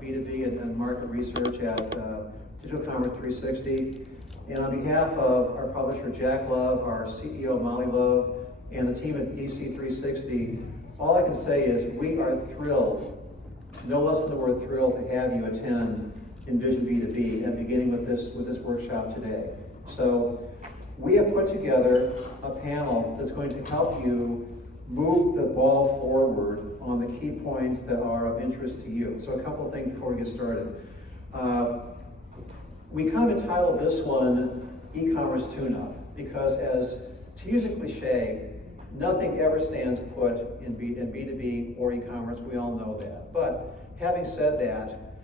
B2B and market research at Digital Commerce 360. And on behalf of our publisher Jack Love, our CEO Molly Love, and the team at DC 360, all I can say is we are thrilled, no less than the word thrilled, to have you attend EnvisionB2B and beginning with this workshop today. So we have put together a panel that's going to help you move the ball forward on the key points that are of interest to you. So a couple of things before we get started. We kind of entitled this one E-commerce Tune-Up because, as to use a cliche, nothing ever stands put in B2B or e-commerce. We all know that. But having said that,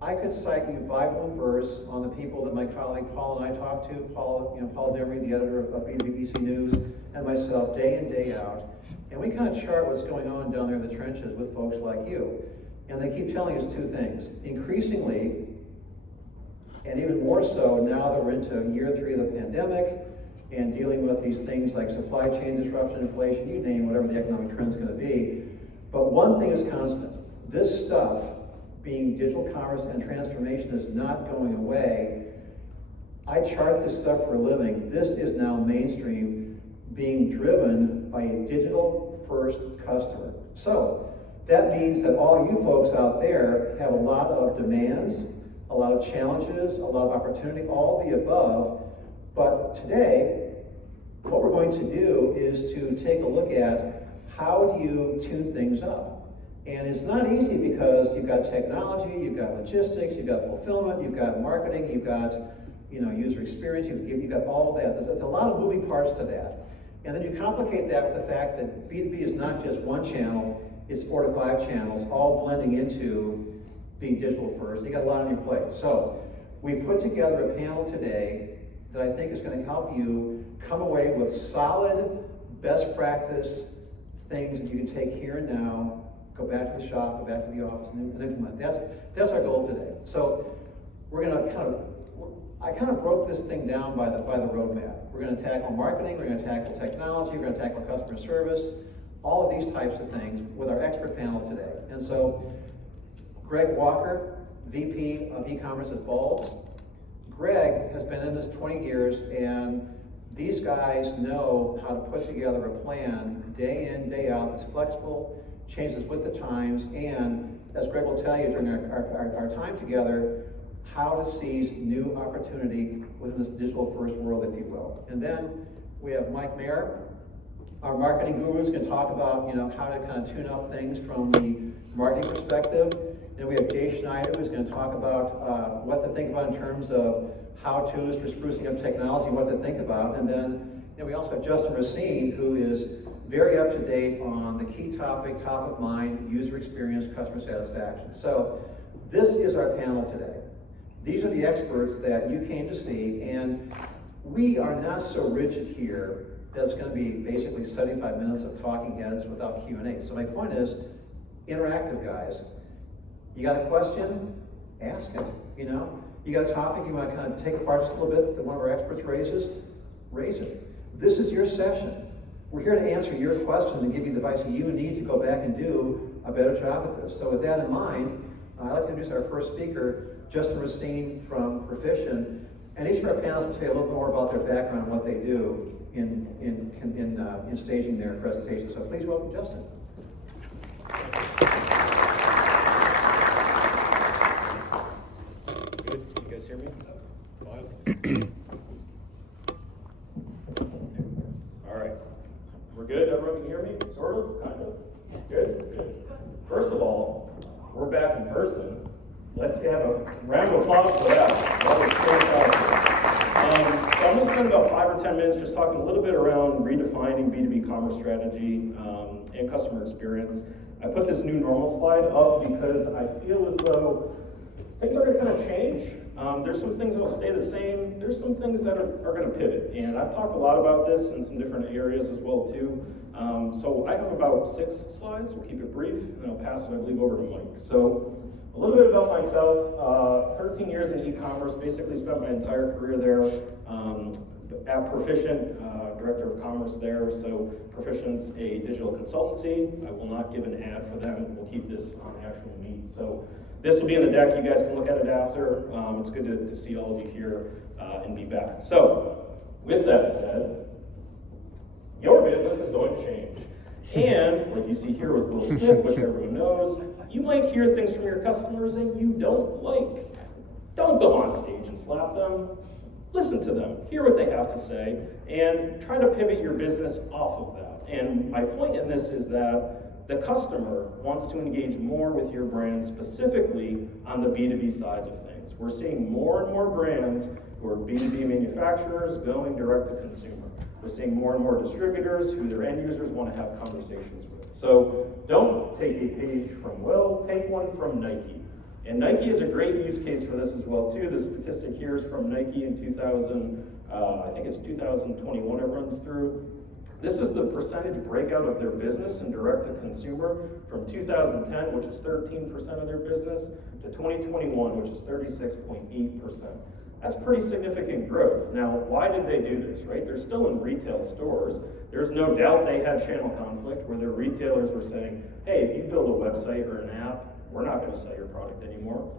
I could cite you Bible and verse on the people that my colleague Paul and I talked to, Paul Demery, the editor of B2B News, and myself, day in, day out. And we kind of chart what's going on down there in the trenches with folks like you. And they keep telling us two things. Increasingly, and even more so now that we're into year 3 of the pandemic and dealing with these things like supply chain disruption, inflation, you name whatever the economic trend's going to be. But one thing is constant. This stuff, being digital commerce and transformation, is not going away. I chart this stuff for a living. This is now mainstream, being driven by a digital-first customer. So that means that all you folks out there have a lot of demands, a lot of challenges, a lot of opportunity, all the above. But today, what we're going to do is to take a look at how do you tune things up. And it's not easy because you've got technology, you've got logistics, you've got fulfillment, you've got marketing, you've got user experience, you've got all of that. There's a lot of moving parts to that. And then you complicate that with the fact that B2B is not just one channel, it's 4 to 5 channels, all blending into being digital first. You got a lot on your plate. So we put together a panel today that I think is going to help you come away with solid best practice things that you can take here and now, go back to the shop, go back to the office, and implement. That's our goal today. So we're going to I kind of broke this thing down by the roadmap. We're going to tackle marketing, we're going to tackle technology, we're going to tackle customer service, all of these types of things with our expert panel today. And so Greg Walker, VP of e-commerce at Bulbs. Greg has been in this 20 years, and these guys know how to put together a plan day in, day out that's flexible, changes with the times, and as Greg will tell you during our time together, how to seize new opportunity within this digital first world, if you will. And then we have Mike Mayer, our marketing guru, is going to talk about how to kind of tune up things from the marketing perspective. And we have Jay Schneider, who's going to talk about what to think about in terms of how-tos for sprucing up technology, what to think about. And then we also have Justin Racine, who is very up to date on the key topic, top of mind, user experience, customer satisfaction. So this is our panel today. These are the experts that you came to see, and we are not so rigid here that it's going to be basically 75 minutes of talking heads without Q&A. So my point is, interactive, guys. You got a question? Ask it. You got a topic you want to kind of take apart just a little bit that one of our experts raises? Raise it. This is your session. We're here to answer your question and give you the advice you need to go back and do a better job at this. So with that in mind, I'd like to introduce our first speaker, Justin Racine from Proficient. And each of our panelists will tell you a little bit more about their background and what they do in staging their presentation. So please welcome Justin. Good. You guys hear me? All right. We're good? Everyone can hear me? Sort of? Kind of? Good? Good. First of all, we're back in person. Let's have a round of applause for that. That was fantastic. So I'm going to spend about 5 or 10 minutes just talking a little bit around redefining B2B commerce strategy and customer experience. I put this new normal slide up because I feel as though things are going to kind of change. There's some things that will stay the same. There's some things that are going to pivot. And I've talked a lot about this in some different areas as well too. So I have about 6 slides. We'll keep it brief, and then I'll pass it, I believe, over to Mike. So a little bit about myself. 13 years in e-commerce, basically spent my entire career there. At Proficient, Director of Commerce there. So Proficient's a digital consultancy. I will not give an ad for them. We'll keep this on actual meat. So This will be in the deck. You guys can look at it after. It's good to see all of you here and be back. So, with that said, your business is going to change. And, like you see here with Will Smith, which everyone knows, you might hear things from your customers that you don't like. Don't go on stage and slap them. Listen to them, hear what they have to say, and try to pivot your business off of that. And my point in this is that the customer wants to engage more with your brand, specifically on the B2B sides of things. We're seeing more and more brands who are B2B manufacturers going direct to consumer. We're seeing more and more distributors who their end users want to have conversations with. So don't take a page from Will, take one from Nike. And Nike is a great use case for this as well too. The statistic here is from Nike in 2021 it runs through. This is the percentage breakout of their business and direct to consumer from 2010, which is 13% of their business, to 2021, which is 36.8%. That's pretty significant growth. Now, why did they do this, right? They're still in retail stores. There's no doubt they had channel conflict where their retailers were saying, hey, if you build a website or an app, we're not going to sell your product anymore.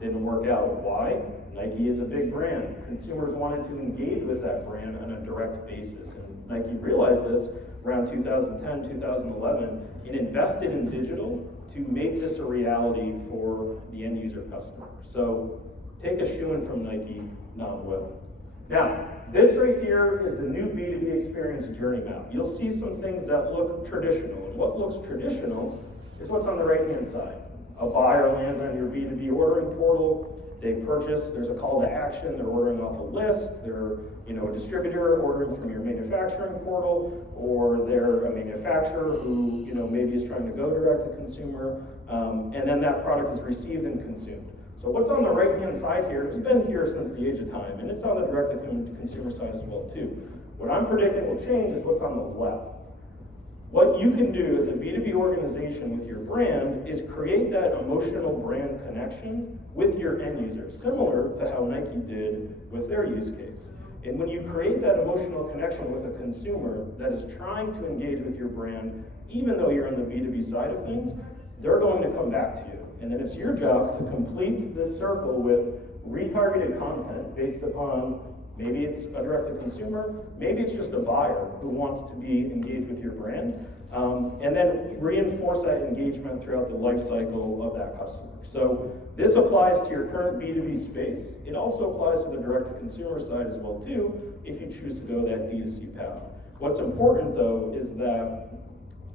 Didn't work out. Why? Nike is a big brand. Consumers wanted to engage with that brand on a direct basis. And Nike realized this around 2010, 2011, and invested in digital to make this a reality for the end user customer. So take a shoe-in from Nike, not Will. Now, this right here is the new B2B experience journey map. You'll see some things that look traditional. And what looks traditional is what's on the right-hand side. A buyer lands on your B2B ordering portal, they purchase, there's a call to action, they're ordering off a list, they're a distributor ordering from your manufacturing portal, or they're a manufacturer who maybe is trying to go direct to consumer, and then that product is received and consumed. So what's on the right-hand side here has been here since the age of time, and it's on the direct to consumer side as well too. What I'm predicting will change is what's on the left. What you can do as a B2B organization with your brand is create that emotional brand connection with your end user, similar to how Nike did with their use case. And when you create that emotional connection with a consumer that is trying to engage with your brand, even though you're on the B2B side of things, they're going to come back to you. And then it's your job to complete this circle with retargeted content based upon maybe it's a direct-to-consumer, maybe it's just a buyer who wants to be engaged with your brand, and then reinforce that engagement throughout the life cycle of that customer. So this applies to your current B2B space. It also applies to the direct-to-consumer side as well too, if you choose to go that D2C path. What's important though is that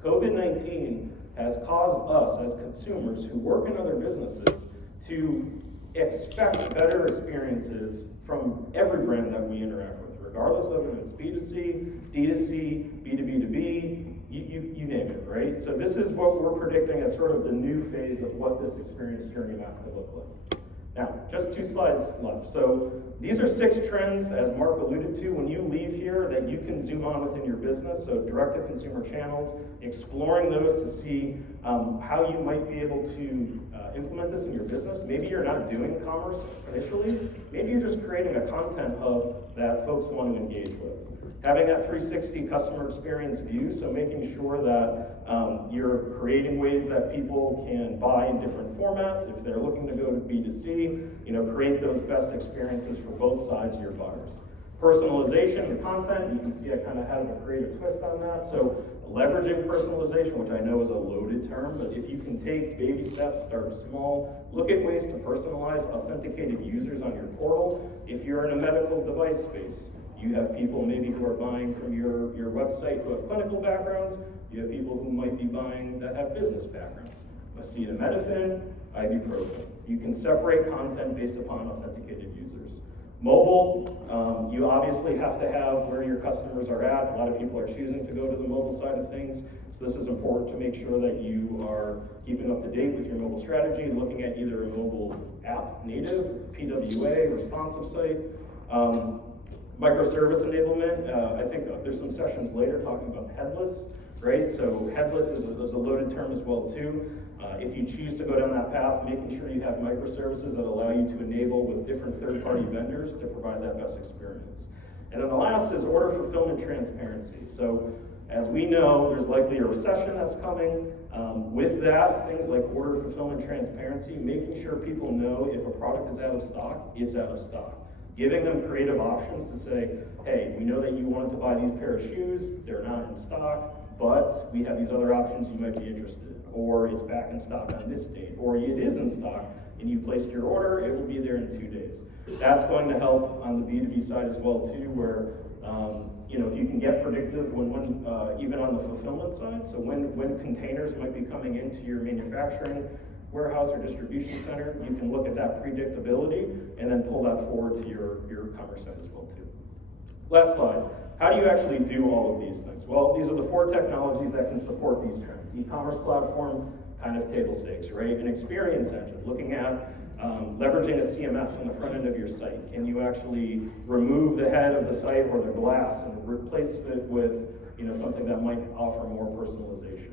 COVID-19 has caused us as consumers who work in other businesses to expect better experiences from every brand that we interact with, regardless of if it's B2C, D2C, B2B2B, you name it, right? So this is what we're predicting as sort of the new phase of what this experience journey map could look like. Now, just 2 slides left. So these are 6 trends, as Mark alluded to, when you leave here that you can zoom on within your business. So direct-to-consumer channels, exploring those to see how you might be able to implement this in your business. Maybe you're not doing commerce initially. Maybe you're just creating a content hub that folks want to engage with. Having that 360 customer experience view, so making sure that you're creating ways that people can buy in different formats. If they're looking to go to B2C, create those best experiences for both sides of your buyers. Personalization of content, you can see I kind of had a creative twist on that. So leveraging personalization, which I know is a loaded term, but if you can take baby steps, start small, look at ways to personalize authenticated users on your portal. If you're in a medical device space, you have people maybe who are buying from your website who have clinical backgrounds. You have people who might be buying that have business backgrounds. Acetaminophen, ibuprofen. You can separate content based upon authenticated users. Mobile, you obviously have to have where your customers are at. A lot of people are choosing to go to the mobile side of things. So this is important to make sure that you are keeping up to date with your mobile strategy, looking at either a mobile app native, PWA, responsive site. Microservice enablement, I think there's some sessions later talking about headless, right? So headless is a loaded term as well too. If you choose to go down that path, making sure you have microservices that allow you to enable with different third-party vendors to provide that best experience. And then the last is order fulfillment transparency. So as we know, there's likely a recession that's coming. With that, things like order fulfillment transparency, making sure people know if a product is out of stock, it's out of stock. Giving them creative options to say, hey, we know that you wanted to buy these pair of shoes, they're not in stock, but we have these other options you might be interested in. Or it's back in stock on this date, or it is in stock and you placed your order, it will be there in 2 days. That's going to help on the B2B side as well too, where if you can get predictive even on the fulfillment side, so when containers might be coming into your manufacturing warehouse or distribution center, you can look at that predictability and then pull that forward to your commerce side as well too. Last slide. How do you actually do all of these things? Well, these are the 4 technologies that can support these trends. E-commerce platform, kind of table stakes, right? An experience engine, looking at leveraging a CMS on the front end of your site. Can you actually remove the head of the site or the glass and replace it with something that might offer more personalization?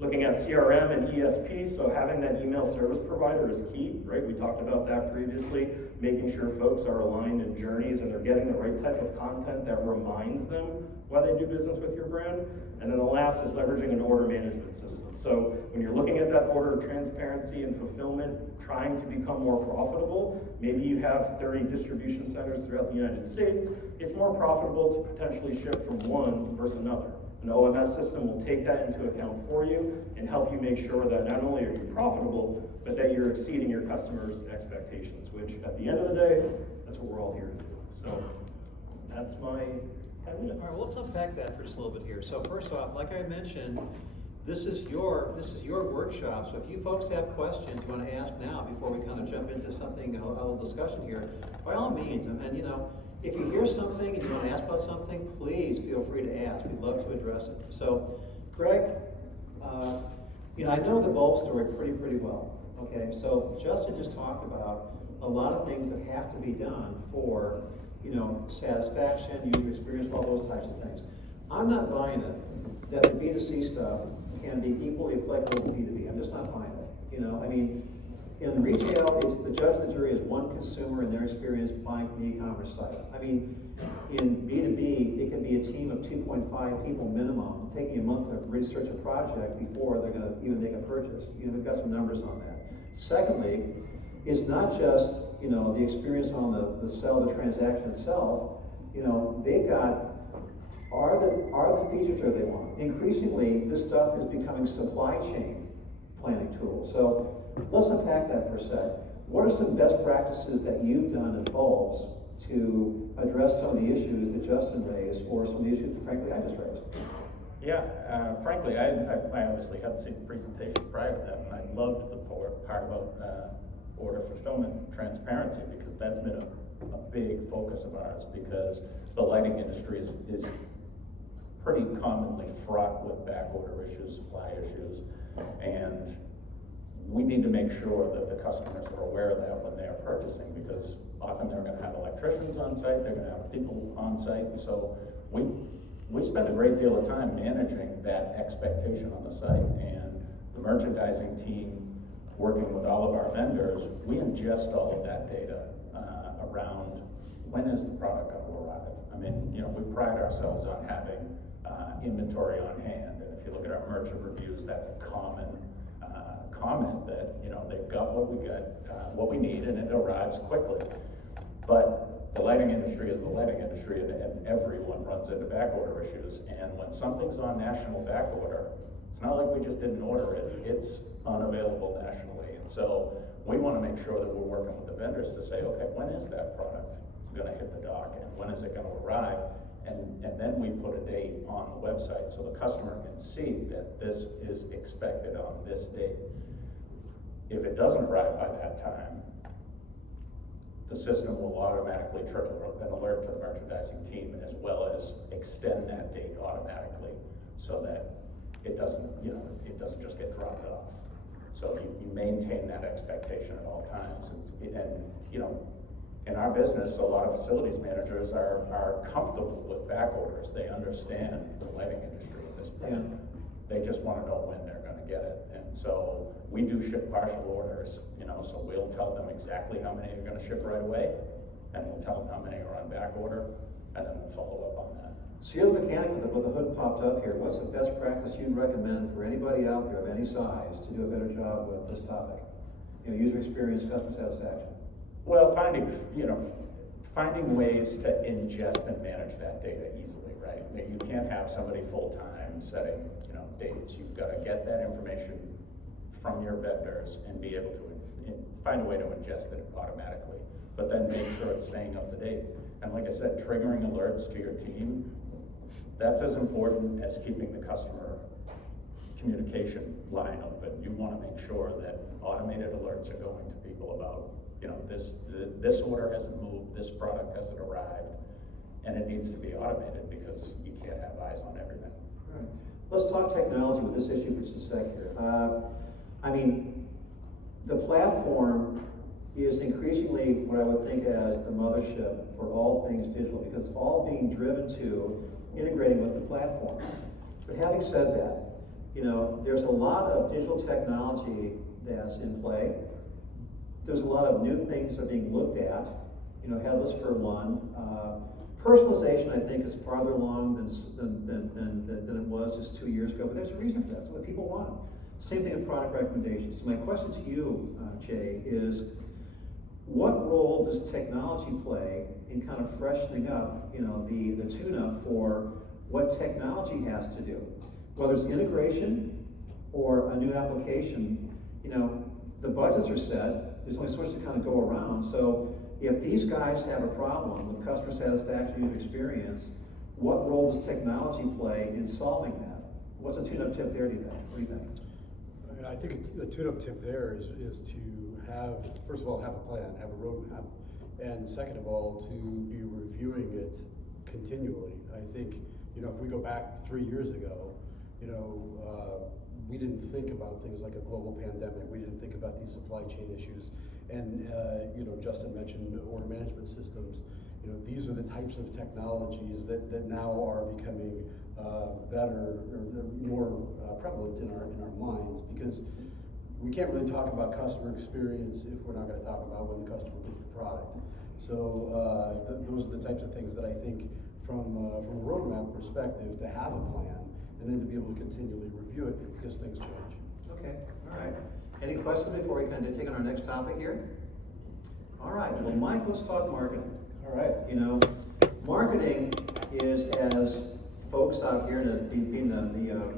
Looking at CRM and ESP, so having that email service provider is key, right? We talked about that previously, making sure folks are aligned in journeys and they're getting the right type of content that reminds them why they do business with your brand. And then the last is leveraging an order management system. So when you're looking at that order transparency and fulfillment, trying to become more profitable, maybe you have 30 distribution centers throughout the United States, it's more profitable to potentially ship from one versus another. An OMS system will take that into account for you and help you make sure that not only are you profitable, but that you're exceeding your customers' expectations, which at the end of the day, that's what we're all here to do. So that's my 10 minutes. All right, well, let's unpack that for just a little bit here. So first off, like I mentioned, this is your workshop. So if you folks have questions you want to ask now before we kind of jump into something, a little discussion here, by all means, and if you hear something and you want to ask about something, please feel free to ask. We'd love to address it. So, Greg, I know the bulb story pretty well. Okay, so Justin just talked about a lot of things that have to be done for, satisfaction, user experience, all those types of things. I'm not buying it that the B2C stuff can be equally applicable to B2B. I'm just not buying it. In retail, it's the judge and the jury is one consumer and their experience buying from the e-commerce site. In B2B, it can be a team of 2.5 people minimum, taking a month to research a project before they're going to even make a purchase. We've got some numbers on that. Secondly, it's not just the experience on the sell, the transaction itself. They've got are the features that they want. Increasingly, this stuff is becoming supply chain planning tools. So let's unpack that for a sec. What are some best practices that you've done at Bulbs to address some of the issues that Justin raised, or some of the issues that, frankly, I just raised? Yeah, frankly, I obviously hadn't seen the presentation prior to that, and I loved the part about order fulfillment transparency, because that's been a big focus of ours, because the lighting industry is pretty commonly fraught with back order issues, supply issues, and we need to make sure that the customers are aware of that when they're purchasing, because often they're going to have electricians on site, they're going to have people on site, so we spend a great deal of time managing that expectation on the site, and the merchandising team, working with all of our vendors, we ingest all of that data around when is the product going to arrive. We pride ourselves on having inventory on hand, and if you look at our merchant reviews, that's a common comment that they've got what we need, and it arrives quickly. But the lighting industry is the lighting industry, and everyone runs into back order issues. And when something's on national back order, it's not like we just didn't order it; it's unavailable nationally. And so we want to make sure that we're working with the vendors to say, okay, when is that product going to hit the dock, and when is it going to arrive? And then we put a date on the website so the customer can see that this is expected on this date. If it doesn't arrive by that time, the system will automatically trigger an alert to the merchandising team, as well as extend that date automatically, so that it doesn't just get dropped off. So you maintain that expectation at all times, and in our business, a lot of facilities managers are comfortable with back orders. They understand the lighting industry at this point. They just want to know when they're going to get it. And so we do ship partial orders, so we'll tell them exactly how many are going to ship right away, and we'll tell them how many are on back order, and then we'll follow up on that. So you're the mechanic with the hood popped up here. What's the best practice you'd recommend for anybody out there of any size to do a better job with this topic? User experience, customer satisfaction. Well, finding ways to ingest and manage that data easily, right? You can't have somebody full-time setting, dates. You've got to get that information from your vendors and be able to find a way to ingest it automatically, but then make sure it's staying up to date. And like I said, triggering alerts to your team, that's as important as keeping the customer communication line open. You want to make sure that automated alerts are going to people about, this order hasn't moved, this product hasn't arrived, and it needs to be automated because you can't have eyes on everything. Right. Let's talk technology with this issue for just a sec here. The platform is increasingly what I would think as the mothership for all things digital, because it's all being driven to integrating with the platform. But having said that, there's a lot of digital technology that's in play. There's a lot of new things that are being looked at, headless for one. Personalization, I think, is farther along than it was just 2 years ago, but there's a reason for that. It's what people want. Same thing with product recommendations. So my question to you, Jay, is what role does technology play in kind of freshening up, the tune-up for what technology has to do? Whether it's integration or a new application, the budgets are set. There's only so much to kind of go around. So if these guys have a problem with customer satisfaction, user experience, what role does technology play in solving that? What's a tune-up tip there, do you think? What do you think? I think a tune-up tip there is to have, first of all, have a plan, have a roadmap, and second of all, to be reviewing it continually. I think, if we go back 3 years ago, we didn't think about things like a global pandemic. We didn't think about these supply chain issues. And, Justin mentioned order management systems. These are the types of technologies that now are becoming better or more prevalent in our minds, because we can't really talk about customer experience if we're not going to talk about when the customer gets the product. So those are the types of things that I think from a roadmap perspective, to have a plan and then to be able to continually review it because things change. Okay, all right. Any questions before we kind of take on our next topic here? All right, well, Mike, let's talk marketing. All right, marketing is, as folks out here, being the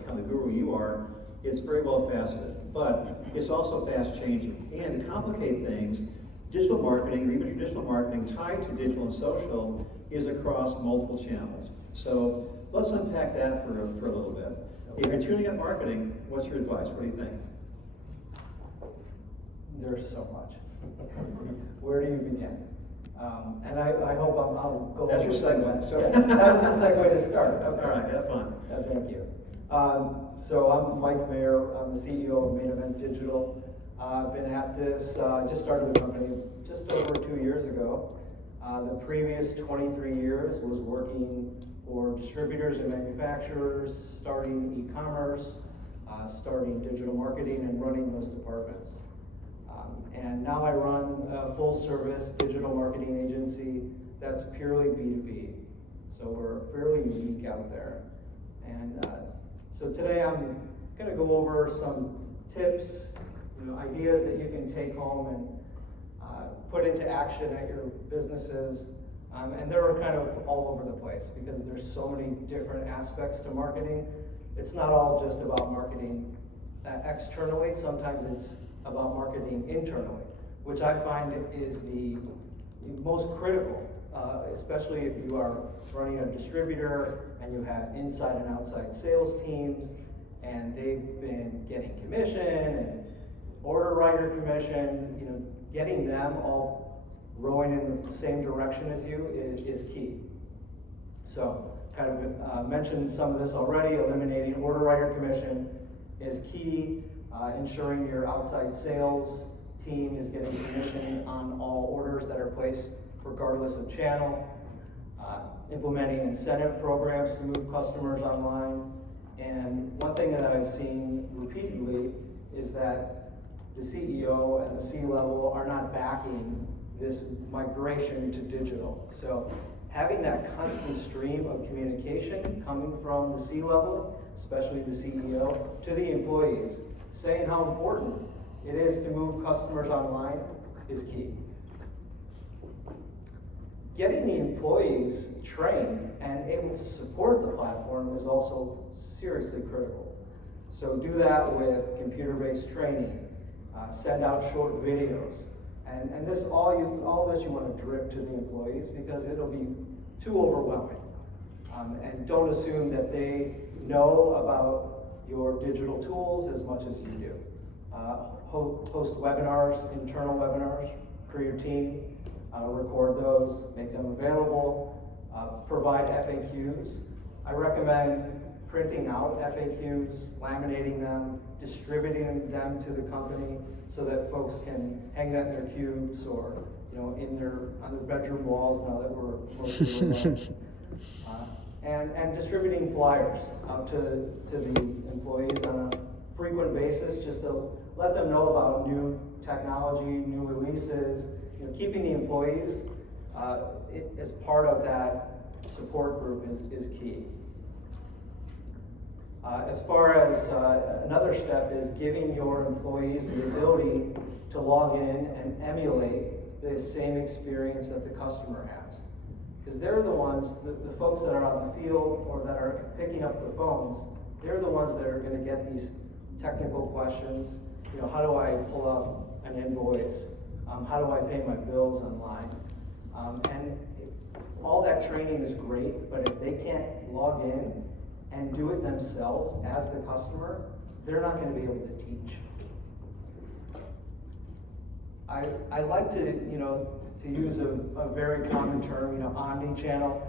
kind of the guru you are, it's very well faceted, but it's also fast changing. And to complicate things, digital marketing, or even traditional marketing tied to digital and social, is across multiple channels. So let's unpack that for a little bit. Okay. If you're tuning up marketing, what's your advice? What do you think? There's so much. Where do you begin? And I hope I'll go. That's your segue. So. That was a segue to start. Okay. All right, have fun. Thank you. So I'm Mike Mayer. I'm the CEO of Main Event Digital. I've been at this, just started the company just over 2 years ago. The previous 23 years was working for distributors and manufacturers, starting e-commerce, starting digital marketing, and running those departments. And now I run a full-service digital marketing agency that's purely B2B. So we're fairly unique out there. And so today I'm going to go over some tips, ideas that you can take home and put into action at your businesses. And they're kind of all over the place because there's so many different aspects to marketing. It's not all just about marketing externally. Sometimes it's about marketing internally, which I find is the most critical, especially if you are running a distributor and you have inside and outside sales teams, and they've been getting commission and order writer commission. Getting them all rowing in the same direction as you is key. So, kind of mentioned some of this already. Eliminating order writer commission is key. Ensuring your outside sales team is getting commission on all orders that are placed regardless of channel. Implementing incentive programs to move customers online. And one thing that I've seen repeatedly is that the CEO and the C-level are not backing this migration to digital. So having that constant stream of communication coming from the C-level, especially the CEO, to the employees, saying how important it is to move customers online is key. Getting the employees trained and able to support the platform is also seriously critical. So do that with computer-based training, send out short videos, and this all this you want to drip to the employees because it'll be too overwhelming. And don't assume that they know about your digital tools as much as you do. Host webinars, internal webinars for your team, record those, make them available, provide FAQs. I recommend printing out FAQs, laminating them, distributing them to the company so that folks can hang that in their cubes or on their bedroom walls now that we're mostly remote. And distributing flyers out to the employees on a frequent basis just to let them know about new technology, new releases, keeping the employees as part of that support group is key. As far as another step is giving your employees the ability to log in and emulate the same experience that the customer has. Because they're the ones, the folks that are out in the field or that are picking up the phones, they're the ones that are going to get these technical questions. How do I pull up an invoice? How do I pay my bills online? And all that training is great, but if they can't log in and do it themselves as the customer, they're not going to be able to teach. I like to use a very common term, omni-channel.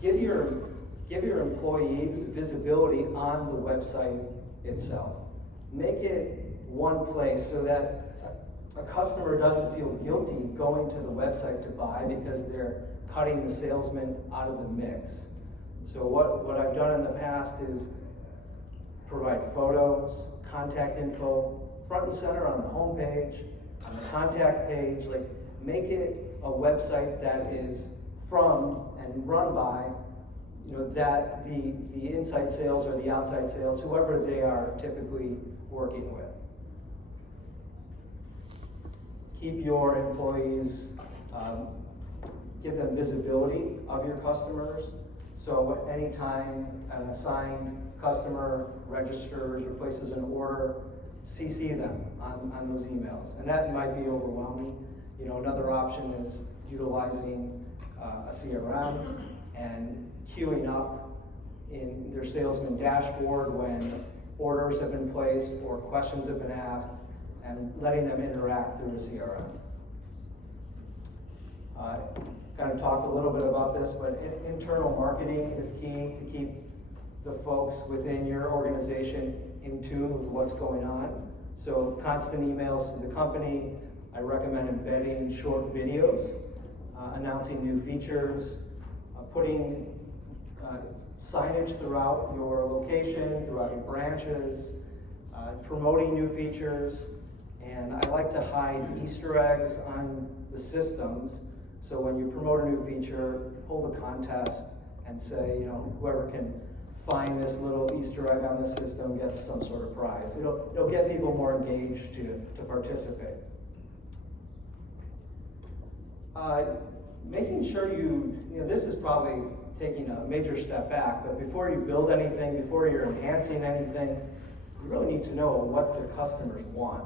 Give your employees visibility on the website itself. Make it one place so that a customer doesn't feel guilty going to the website to buy because they're cutting the salesman out of the mix. So what I've done in the past is provide photos, contact info, front and center on the home page, on the contact page, make it a website that is from and run by, that the inside sales or the outside sales, whoever they are typically working with. Keep your employees, give them visibility of your customers. So anytime an assigned customer registers or places an order, CC them on those emails. And that might be overwhelming. Another option is utilizing a CRM and queuing up in their salesman dashboard when orders have been placed or questions have been asked and letting them interact through the CRM. Kind of talked a little bit about this, but internal marketing is key to keep the folks within your organization in tune with what's going on. So constant emails to the company. I recommend embedding short videos, announcing new features, putting signage throughout your location, throughout your branches, promoting new features, and I like to hide Easter eggs on the systems. So when you promote a new feature, hold a contest and say, whoever can find this little Easter egg on the system gets some sort of prize. It'll get people more engaged to participate. Making sure this is probably taking a major step back, but before you build anything, before you're enhancing anything, you really need to know what the customers want.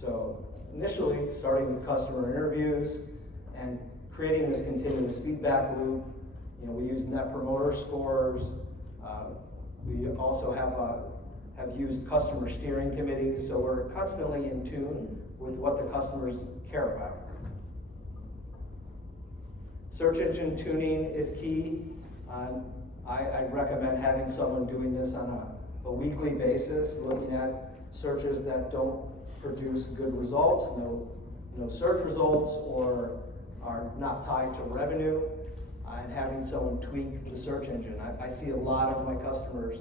So initially, starting with customer interviews and creating this continuous feedback loop. We use Net Promoter Scores. We also have used customer steering committees, so we're constantly in tune with what the customers care about. Search engine tuning is key. I recommend having someone doing this on a weekly basis, looking at searches that don't produce good results, no search results, or are not tied to revenue, and having someone tweak the search engine. I see a lot of my customers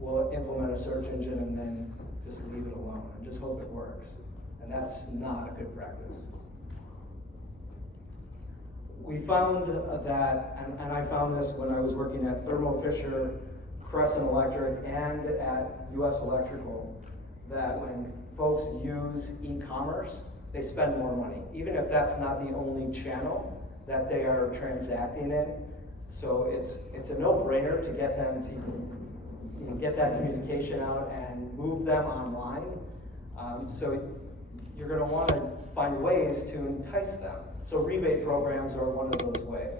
will implement a search engine and then just leave it alone and just hope it works. And that's not a good practice. we found that, and I found this when I was working at Thermo Fisher, Crescent Electric, and at US Electrical, that when folks use e-commerce, they spend more money, even if that's not the only channel that they are transacting in. So it's a no-brainer to get them to get that communication out and move them online. So you're going to want to find ways to entice them. So rebate programs are one of those ways.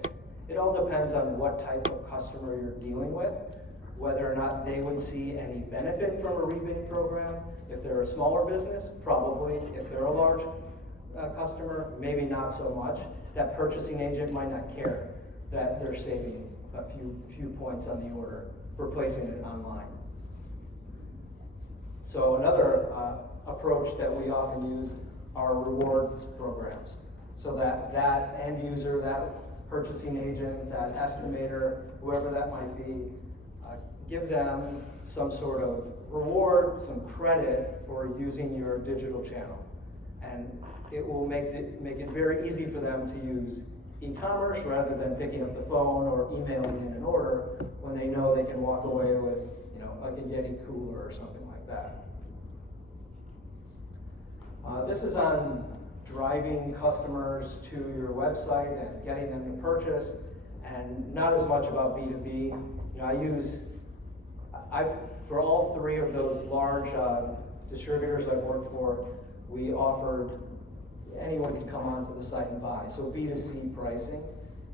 It all depends on what type of customer you're dealing with, whether or not they would see any benefit from a rebate program. If they're a smaller business, probably. If they're a large customer, maybe not so much. That purchasing agent might not care that they're saving a few points on the order for placing it online. So another approach that we often use are rewards programs. So that end user, that purchasing agent, that estimator, whoever that might be, give them some sort of reward, some credit for using your digital channel. And it will make it very easy for them to use e-commerce rather than picking up the phone or emailing in an order when they know they can walk away with, like a Yeti cooler or something like that. This is on driving customers to your website and getting them to purchase, and not as much about B2B. For all three of those large distributors I've worked for, we offered anyone can come onto the site and buy. So B2C pricing,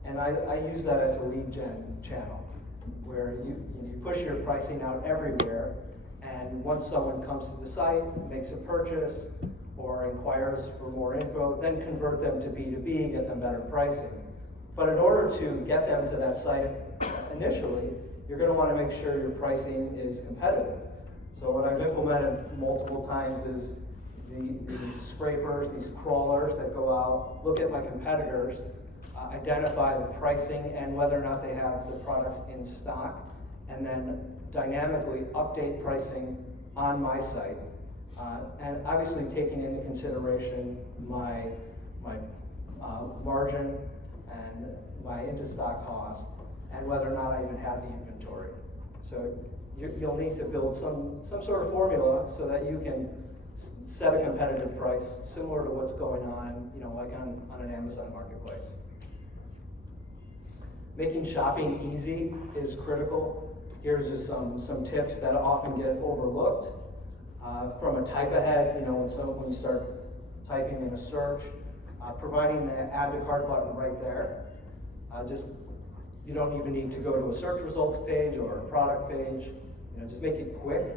and I use that as a lead gen channel, where you push your pricing out everywhere, and once someone comes to the site, makes a purchase, or inquires for more info, then convert them to B2B, get them better pricing. But in order to get them to that site initially, you're going to want to make sure your pricing is competitive. So what I've implemented multiple times is these scrapers, these crawlers that go out, look at my competitors, identify the pricing and whether or not they have the products in stock, and then dynamically update pricing on my site. And obviously taking into consideration my margin and my into-stock cost, and whether or not I even have the inventory. So you'll need to build some sort of formula so that you can set a competitive price similar to what's going on, like on an Amazon marketplace. Making shopping easy is critical. Here's just some tips that often get overlooked. From a type ahead, when you start typing in a search, providing the add to cart button right there. You don't even need to go to a search results page or a product page. Just make it quick.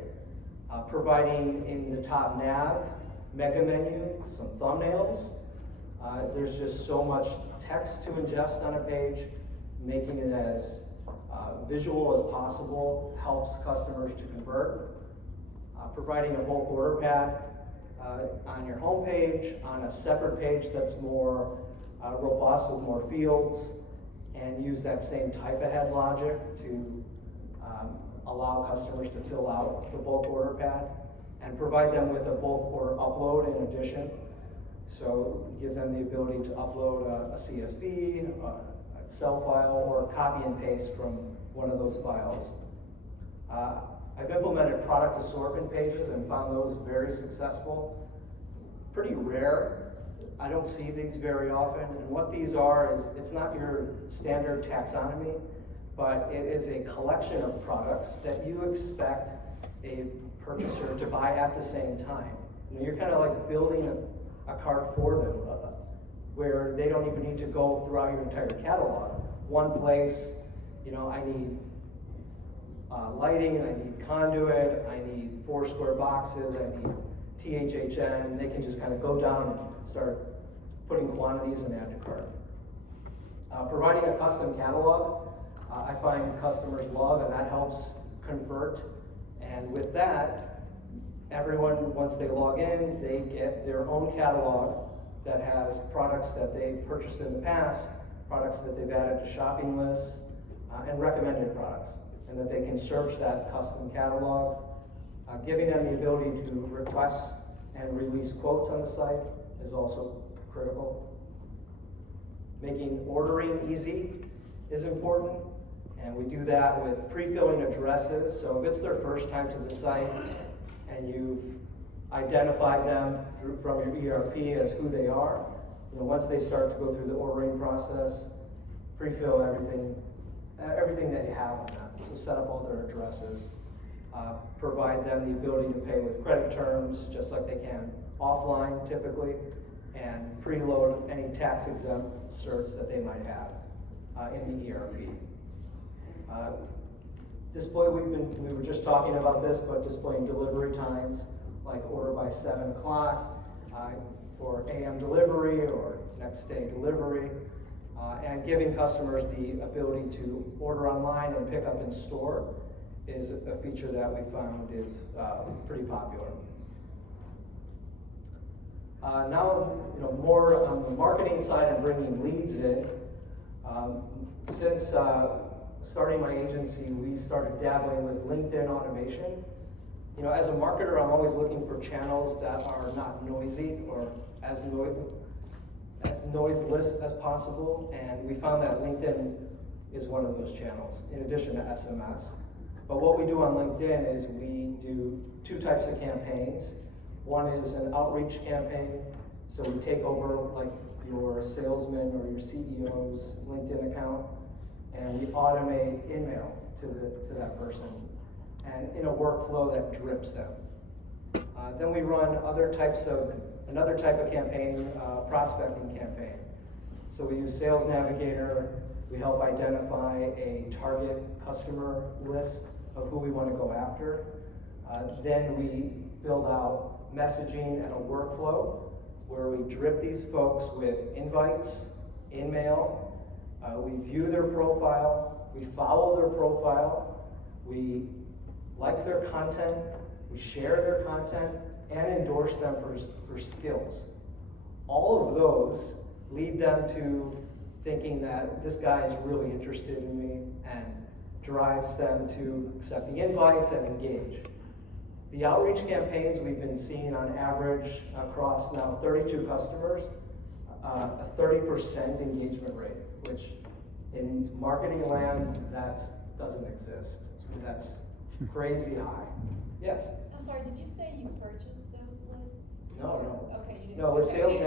Providing in the top nav, mega menu, some thumbnails. There's just so much text to ingest on a page. Making it as visual as possible helps customers to convert. Providing a bulk order pad on your home page, on a separate page that's more robust with more fields, and use that same type ahead logic to allow customers to fill out the bulk order pad, and provide them with a bulk order upload in addition. So give them the ability to upload a CSV, an Excel file, or copy and paste from one of those files. I've implemented product assortment pages and found those very successful. Pretty rare. I don't see these very often. And what these are is, it's not your standard taxonomy, but it is a collection of products that you expect a purchaser to buy at the same time. You're kind of like building a cart for them, where they don't even need to go throughout your entire catalog. One place, I need lighting, I need conduit, I need 4 square boxes, I need THHN. They can just kind of go down and start putting quantities and add to cart. Providing a custom catalog, I find customers love, and that helps convert. And with that, everyone, once they log in, they get their own catalog that has products that they've purchased in the past, products that they've added to shopping lists, and recommended products, and that they can search that custom catalog. Giving them the ability to request and release quotes on the site is also critical. Making ordering easy is important, and we do that with pre-filling addresses. So if it's their first time to the site and you've identified them from your ERP as who they are, once they start to go through the ordering process, pre-fill everything that you have on that. So set up all their addresses, provide them the ability to pay with credit terms, just like they can offline typically, and preload any tax exempt certs that they might have in the ERP. Display, we were just talking about this, but displaying delivery times, like order by 7 o'clock for AM delivery or next day delivery, and giving customers the ability to order online and pick up in store is a feature that we found is pretty popular. Now, more on the marketing side and bringing leads in. Since starting my agency, we started dabbling with LinkedIn automation. As a marketer, I'm always looking for channels that are not noisy or as noiseless as possible, and we found that LinkedIn is one of those channels, in addition to SMS. But what we do on LinkedIn is we do 2 types of campaigns. One is an outreach campaign, so we take over like your salesman or your CEO's LinkedIn account, and we automate email to that person, and in a workflow that drips them. Then we run another type of campaign, prospecting campaign. So we use Sales Navigator. We help identify a target customer list of who we want to go after. Then we build out messaging and a workflow where we drip these folks with invites, in-mail. We view their profile, we follow their profile, we like their content, we share their content, and endorse them for skills. All of those lead them to thinking that this guy is really interested in me and drives them to accept the invites and engage. The outreach campaigns we've been seeing on average across now 32 customers, a 30% engagement rate, which in marketing land, that doesn't exist. That's crazy high. Yes? I'm sorry, did you say you purchased those lists? No. Okay, you didn't. No, with Okay. Sales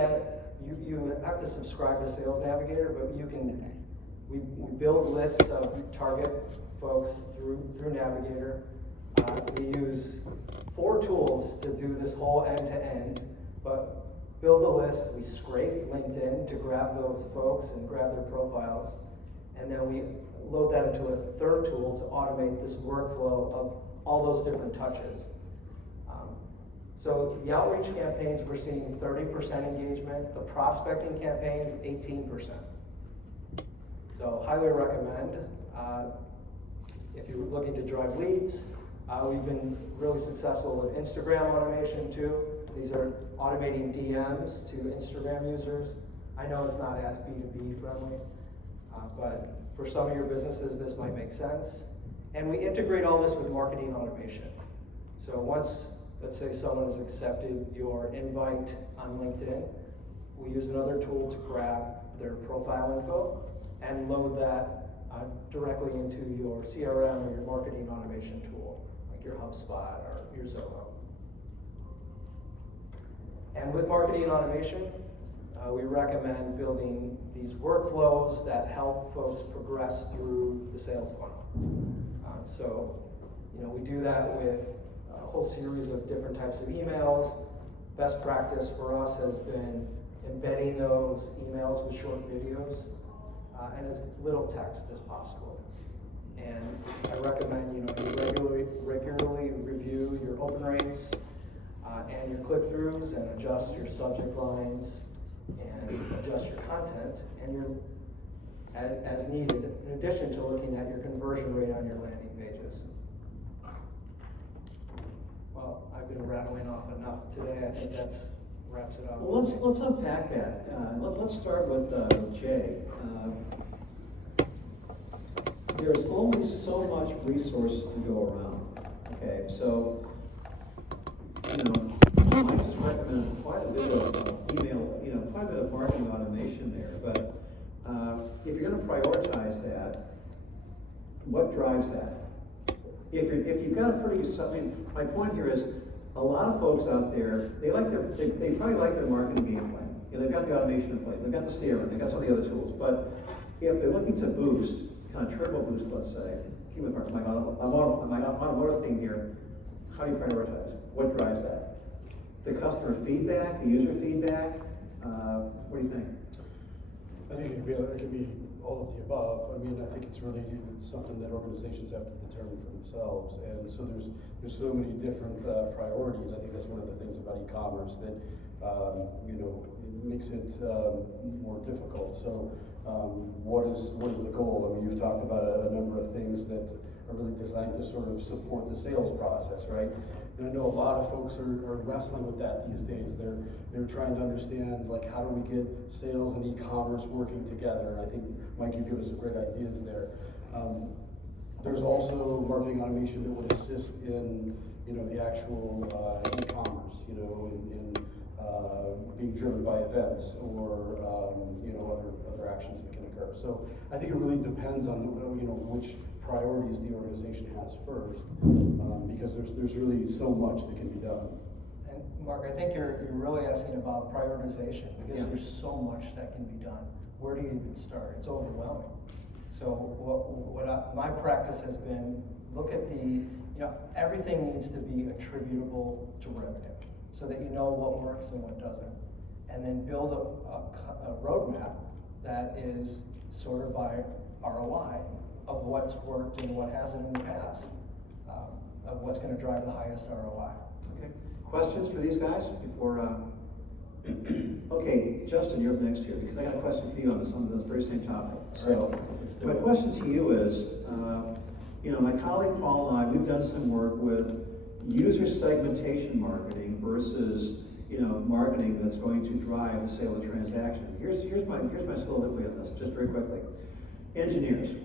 you have to subscribe to Sales Navigator, but you can, we build lists of target folks through Navigator. We use 4 tools to do this whole end-to-end, but build the list, we scrape LinkedIn to grab those folks and grab their profiles, and then we load that into a 3rd tool to automate this workflow of all those different touches. So the outreach campaigns, we're seeing 30% engagement. The prospecting campaigns, 18%. So highly recommend. If you're looking to drive leads, we've been really successful with Instagram automation too. These are automating DMs to Instagram users. I know it's not as B2B friendly, but for some of your businesses, this might make sense. And we integrate all this with marketing automation. So once, let's say someone has accepted your invite on LinkedIn, we use another tool to grab their profile info and load that directly into your CRM or your marketing automation tool, like your HubSpot or your Zoho. And with marketing automation, we recommend building these workflows that help folks progress through the sales funnel. So, we do that with a whole series of different types of emails. Best practice for us has been embedding those emails with short videos and as little text as possible. And I recommend, you regularly review your open rates and your click-throughs and adjust your subject lines and adjust your content and as needed, in addition to looking at your conversion rate on your landing pages. Well, I've been rattling off enough today. I think that's wraps it up. Well, let's unpack that. Let's start with Jay. There's only so much resources to go around. Okay, so I just recommend quite a bit of email, quite a bit of marketing automation there. But if you're gonna prioritize that, what drives that? If you've got a pretty good, I mean, my point here is, a lot of folks out there, they probably like their marketing game plan. You know, they've got the automation in place, they've got the CRM, they've got some of the other tools, but if they're looking to boost, kind of turbo boost, let's say, keep with my automotive theme here, how do you prioritize? What drives that? The customer feedback, the user feedback, what do you think? I think it could be all of the above. I mean, I think it's really something that organizations have to determine for themselves. And so there's so many different priorities. I think that's one of the things about e-commerce that, you know, makes it more difficult. So what is the goal? I mean, you've talked about a number of things that are really designed to sort of support the sales process, right? And I know a lot of folks are wrestling with that these days. They're trying to understand, like, how do we get sales and e-commerce working together? And I think, Mike, you give us some great ideas there. There's also marketing automation that would assist in, you know, the actual e-commerce, you know, in being driven by events or, you know, other actions that can occur. So I think it really depends on, you know, which priorities the organization has first, because there's really so much that can be done. And Mark, I think you're really asking about prioritization, because Yeah. there's so much that can be done. Where do you even start? It's overwhelming. So my practice has been, look at everything needs to be attributable to revenue, so that you know what works and what doesn't. And then build a roadmap that is sorted by ROI of what's worked and what hasn't in the past, of what's going to drive the highest ROI. Okay, questions for these guys before, okay, Justin, you're up next here, because I got a question for you on this very same topic. So, my question to you is, you know, my colleague Paul and I, we've done some work with user segmentation marketing versus, you know, marketing that's going to drive the sale of the transaction. Here's my soliloquy on this, just very quickly. Engineers,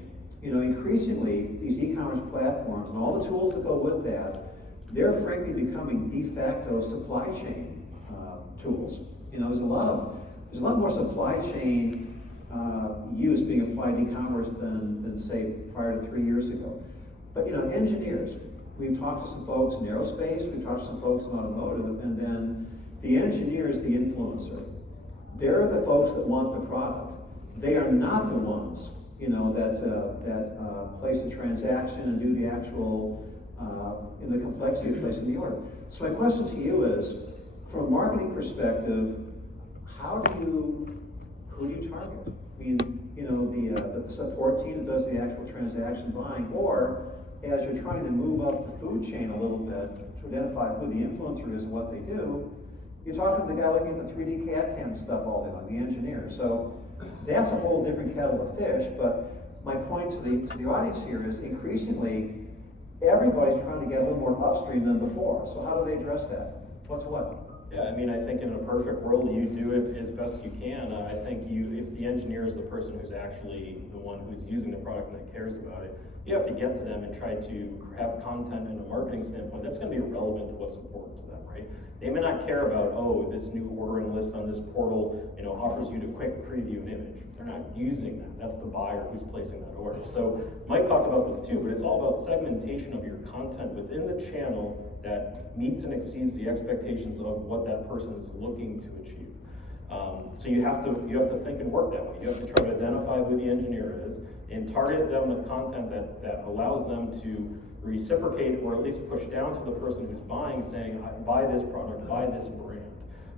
you know, increasingly these e-commerce platforms and all the tools that go with that, they're frankly becoming de facto supply chain tools. You know, there's a lot more supply chain use being applied to e-commerce than say prior to 3 years ago. But you know, engineers, we've talked to some folks in aerospace, we've talked to some folks in automotive, and then the engineer is the influencer. They're the folks that want the product. They are not the ones, you know, that place the transaction and do the actual, in the complexity of placing the order. So my question to you is, from a marketing perspective, who do you target? I mean, you know, the support team that does the actual transaction buying, or as you're trying to move up the food chain a little bit to identify who the influencer is and what they do, you're talking to the guy looking at the 3D CAD CAM stuff all day long, the engineer. So that's a whole different kettle of fish, but my point to the audience here is increasingly everybody's trying to get a little more upstream than before. So how do they address that? What's what? Yeah, I mean, I think in a perfect world, you do it as best you can. I think if the engineer is the person who's actually the one who's using the product and that cares about it, you have to get to them and try to have content in a marketing standpoint that's going to be relevant to what's important to them, right? They may not care about, oh, this new ordering list on this portal, you know, offers you to quick preview an image. They're not using that. That's the buyer who's placing that order. So Mike talked about this too, but it's all about segmentation of your content within the channel that meets and exceeds the expectations of what that person is looking to achieve. So you have to think and work that way. You have to try to identify who the engineer is and target them with content that allows them to reciprocate or at least push down to the person who's buying, saying, buy this product, buy this brand.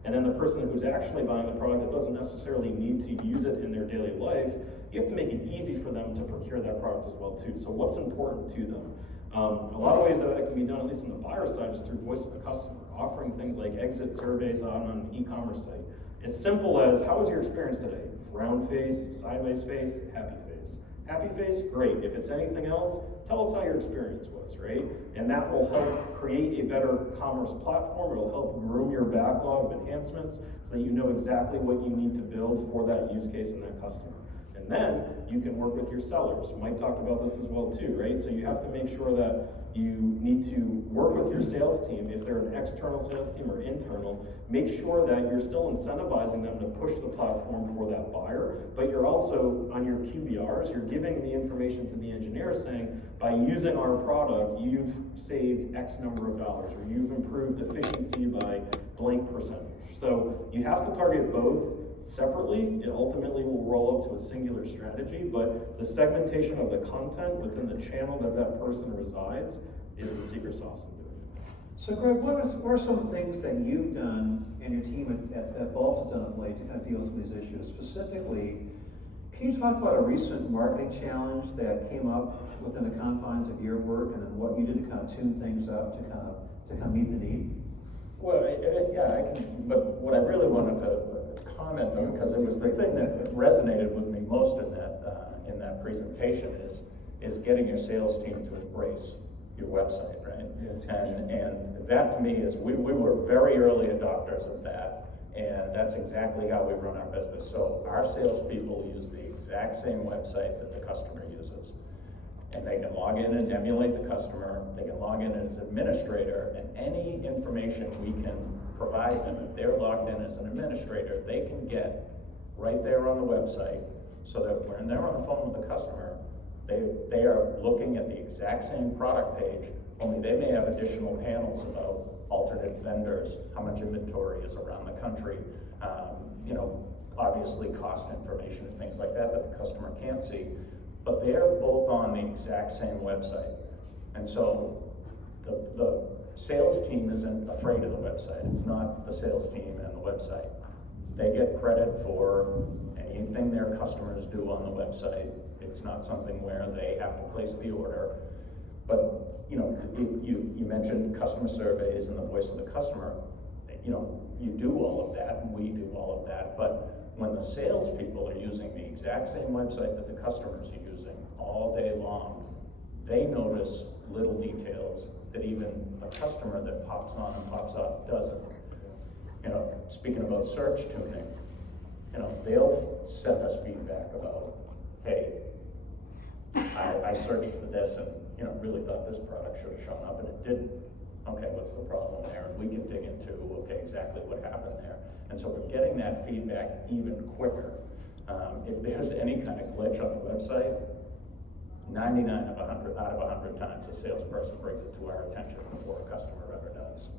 And then the person who's actually buying the product that doesn't necessarily need to use it in their daily life, you have to make it easy for them to procure that product as well too. So what's important to them? A lot of ways that can be done, at least on the buyer side, is through voice of the customer, offering things like exit surveys on an e-commerce site. As simple as, how was your experience today? Round face, sideways face, happy face. Happy face, great. If it's anything else, tell us how your experience was, right? And that will help create a better commerce platform. It'll help groom your backlog of enhancements so that you know exactly what you need to build for that use case and that customer. And then you can work with your sellers. Mike talked about this as well too, right? So you have to make sure that you need to work with your sales team. If they're an external sales team or internal, make sure that you're still incentivizing them to push the platform for that buyer, but you're also, on your QBRs, you're giving the information to the engineer saying, by using our product, you've saved X number of dollars, or you've improved efficiency by blank percentage. So you have to target both separately. It ultimately will roll up to a singular strategy, but the segmentation of the content within the channel that that person resides is the secret sauce in doing it. So Greg, what are some things that you've done and your team at Vault has done of late to kind of deal with some of these issues? Specifically, can you talk about a recent marketing challenge that came up within the confines of your work, and then what you did to kind of tune things up to kind of meet the need? Well, yeah, I can, but what I really wanted to comment on, because it was the thing that resonated with me most in that presentation is getting your sales team to embrace your website, right? And that to me is, we were very early adopters of that, and that's exactly how we run our business. So our salespeople use the exact same website that the customer uses. And they can log in and emulate the customer, they can log in as administrator, and any information we can provide them, if they're logged in as an administrator, they can get right there on the website, so that when they're on the phone with the customer, they are looking at the exact same product page, only they may have additional panels about alternate vendors, how much inventory is around the country, obviously cost information and things like that the customer can't see. But they're both on the exact same website. And so the sales team isn't afraid of the website. It's not the sales team and the website. They get credit for anything their customers do on the website. It's not something where they have to place the order. But you mentioned customer surveys and the voice of the customer. You do all of that, and we do all of that. But when the salespeople are using the exact same website that the customers are using all day long, they notice little details that even a customer that pops on and pops off doesn't. Speaking about search tuning, they'll send us feedback about, hey, I searched for this and really thought this product should have shown up and it didn't. Okay, what's the problem there? And we can dig into, exactly what happened there. And so we're getting that feedback even quicker. If there's any kind of glitch on the website, 99 out of 100 times a salesperson brings it to our attention before a customer ever does.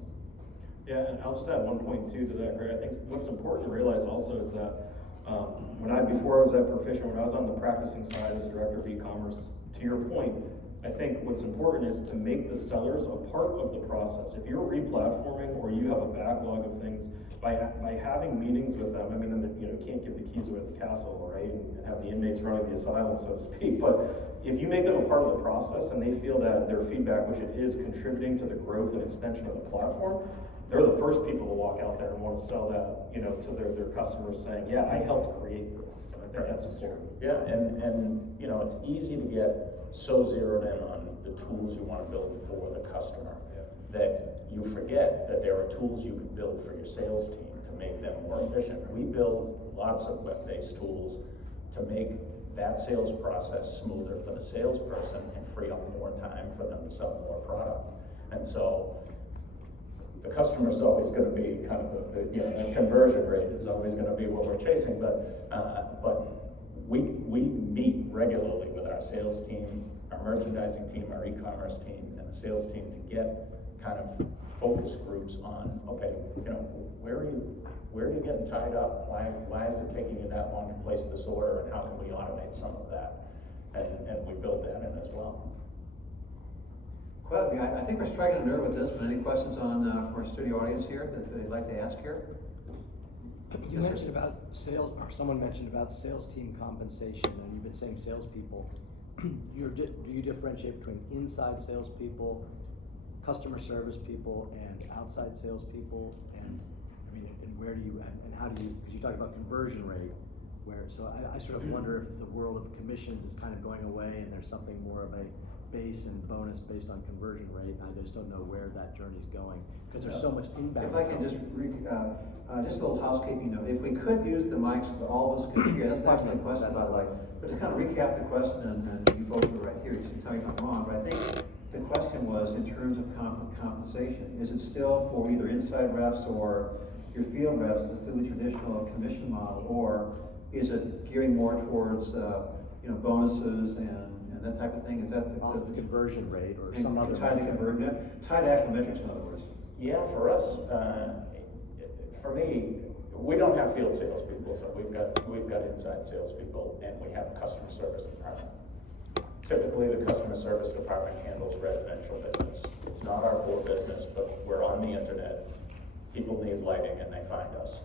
Yeah, and I'll just add one point too to that, Greg. I think what's important to realize also is that before I was at Proficient, when I was on the practicing side as a director of e-commerce, to your point, I think what's important is to make the sellers a part of the process. If you're re-platforming or you have a backlog of things, by having meetings with them, can't give the keys away to the castle, right, and have the inmates running the asylum, so to speak, but if you make them a part of the process and they feel that their feedback, which it is, contributing to the growth and extension of the platform, they're the first people to walk out there and want to sell that, to their customers, saying, yeah, I helped create this. And I think that's important. Yeah, and it's easy to get so zeroed in on the tools you want to build for the customer that you forget that there are tools you can build for your sales team to make them more efficient. We build lots of web-based tools to make that sales process smoother for the salesperson and free up more time for them to sell more product. And so the customer is always going to be kind of the conversion rate is always going to be what we're chasing, but we meet regularly with our sales team, our merchandising team, our e-commerce team, and the sales team to get kind of focus groups on, where are you getting tied up? Why is it taking you that long to place this order, and how can we automate some of that? And we build that in as well. Well, I think we're striking a nerve with this, but any questions from our studio audience here that they'd like to ask here? You mentioned about sales, or someone mentioned about sales team compensation, and you've been saying salespeople. Do you differentiate between inside salespeople, customer service people, and outside salespeople? And where do you, and how do you, because you talked about conversion rate, so I sort of wonder if the world of commissions is kind of going away and there's something more of a base and bonus based on conversion rate, I just don't know where that journey's going, because there's so much inbound. If I can just, just a little housekeeping note, if we could use the mics so that all of us could hear, that's an excellent question, by the way. But to kind of recap the question, and you folks are right here, you can tell me if I'm wrong, but I think the question was in terms of compensation. Is it still for either inside reps or your field reps, is it still the traditional commission model, or is it gearing more towards, bonuses and that type of thing? Is that Off the conversion rate or and some other tied to metric. conversion, tied to actual metrics, in other words? Yeah, for us, for me, we don't have field salespeople, so we've got inside salespeople, and we have a customer service department. Typically, the customer service department handles residential business. It's not our core business, but we're on the internet. People need lighting, and they find us.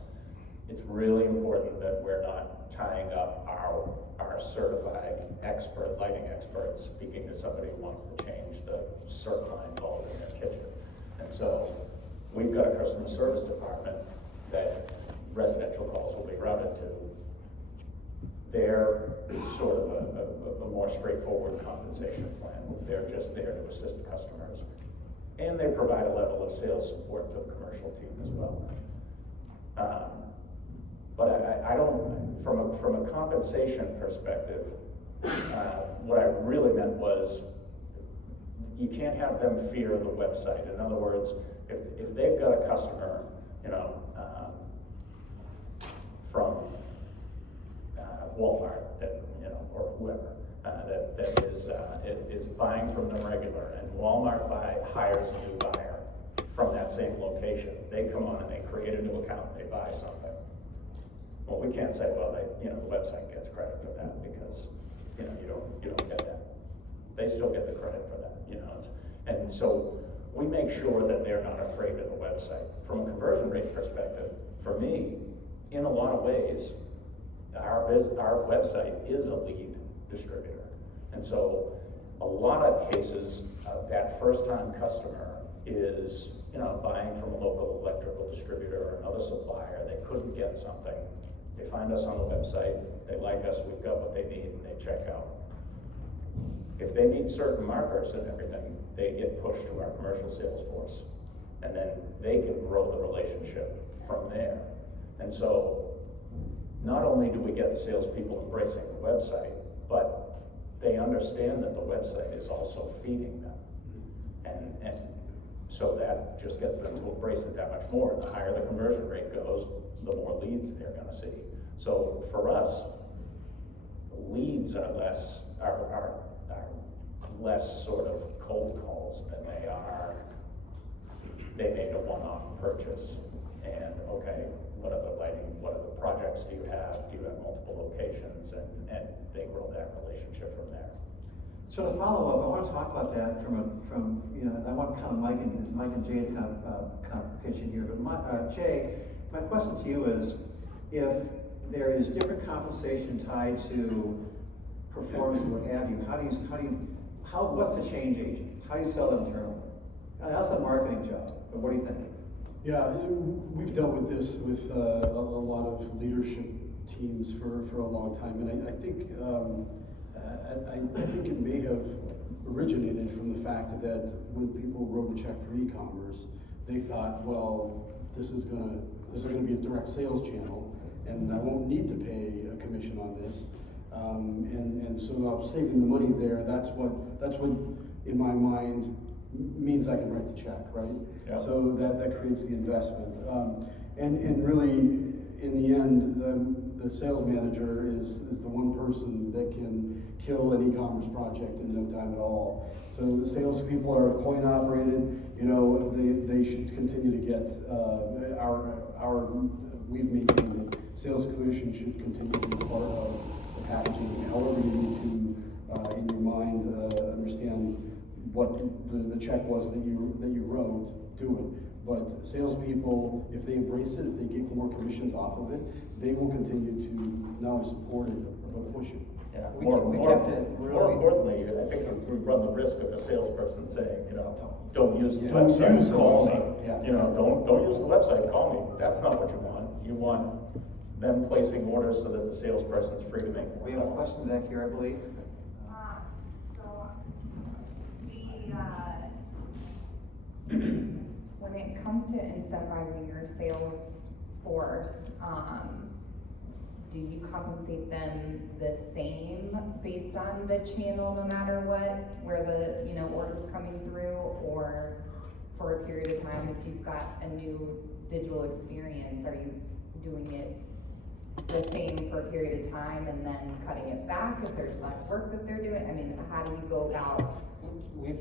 It's really important that we're not tying up our certified expert, lighting experts, speaking to somebody who wants to change the circle line bulb in their kitchen. And so, we've got a customer service department that residential calls will be routed to. They're sort of a more straightforward compensation plan. They're just there to assist customers. And they provide a level of sales support to the commercial team as well. But I don't, from a compensation perspective, what I really meant was you can't have them fear the website. In other words, if they've got a customer, from Walmart, or whoever, that is buying from them regular, and Walmart hires a new buyer from that same location. They come on and they create a new account, they buy something. Well, we can't say, well, the website gets credit for that because, you don't get that. They still get the credit for that, and so we make sure that they're not afraid of the website. From a conversion rate perspective, for me, in a lot of ways, our website is a lead distributor. And so a lot of cases, that first-time customer is, buying from a local electrical distributor or another supplier. They couldn't get something. They find us on the website, they like us, we've got what they need, and they check out. If they need certain markers and everything, they get pushed to our commercial sales force. And then they can grow the relationship from there. And so, not only do we get the salespeople embracing the website, but they understand that the website is also feeding them. And so that just gets them to embrace it that much more. And the higher the conversion rate goes, the more leads they're gonna see. So for us, leads are less sort of cold calls than they made a one-off purchase. And okay, what other lighting, what other projects do you have? Do you have multiple locations? And they grow that relationship from there. So to follow up, I want to talk about that from I want kind of Mike and Jay to kind of pitch in here. But Jay, my question to you is, if there is different compensation tied to performance and what have you, what's the change agent? How do you sell it internally? That's a marketing job, but what do you think? Yeah, we've dealt with this with a lot of leadership teams for a long time, and I think it may have originated from the fact that when people wrote a check for e-commerce, they thought, well, this is gonna be a direct sales channel, and I won't need to pay a commission on this, and so I'm saving the money there. That's what in my mind means I can write the check, right? Yeah. So that creates the investment. And really, in the end, the sales manager is the one person that can kill an e-commerce project in no time at all. So the salespeople are coin operated. They should continue to get we've maintained that sales commission should continue to be part of the packaging. However, you need to, in your mind, understand what the check was that you wrote, do it. But salespeople, if they embrace it, if they get more commissions off of it, they will continue to not only support it, but push it. Yeah, We more kept it really- importantly, I think we run the risk of a salesperson saying, don't use the Yeah. Don't website, use the call me. website, yeah. Don't use the website, call me. That's not what you want. You want them placing orders so that the salesperson's free to make more We have a calls. question back here, I believe. When it comes to incentivizing your sales force, do you compensate them the same based on the channel no matter what, where the, order's coming through, or for a period of time, if you've got a new digital experience, are you doing it the same for a period of time and then cutting it back if there's less work that they're doing? I mean, how do you go about? We've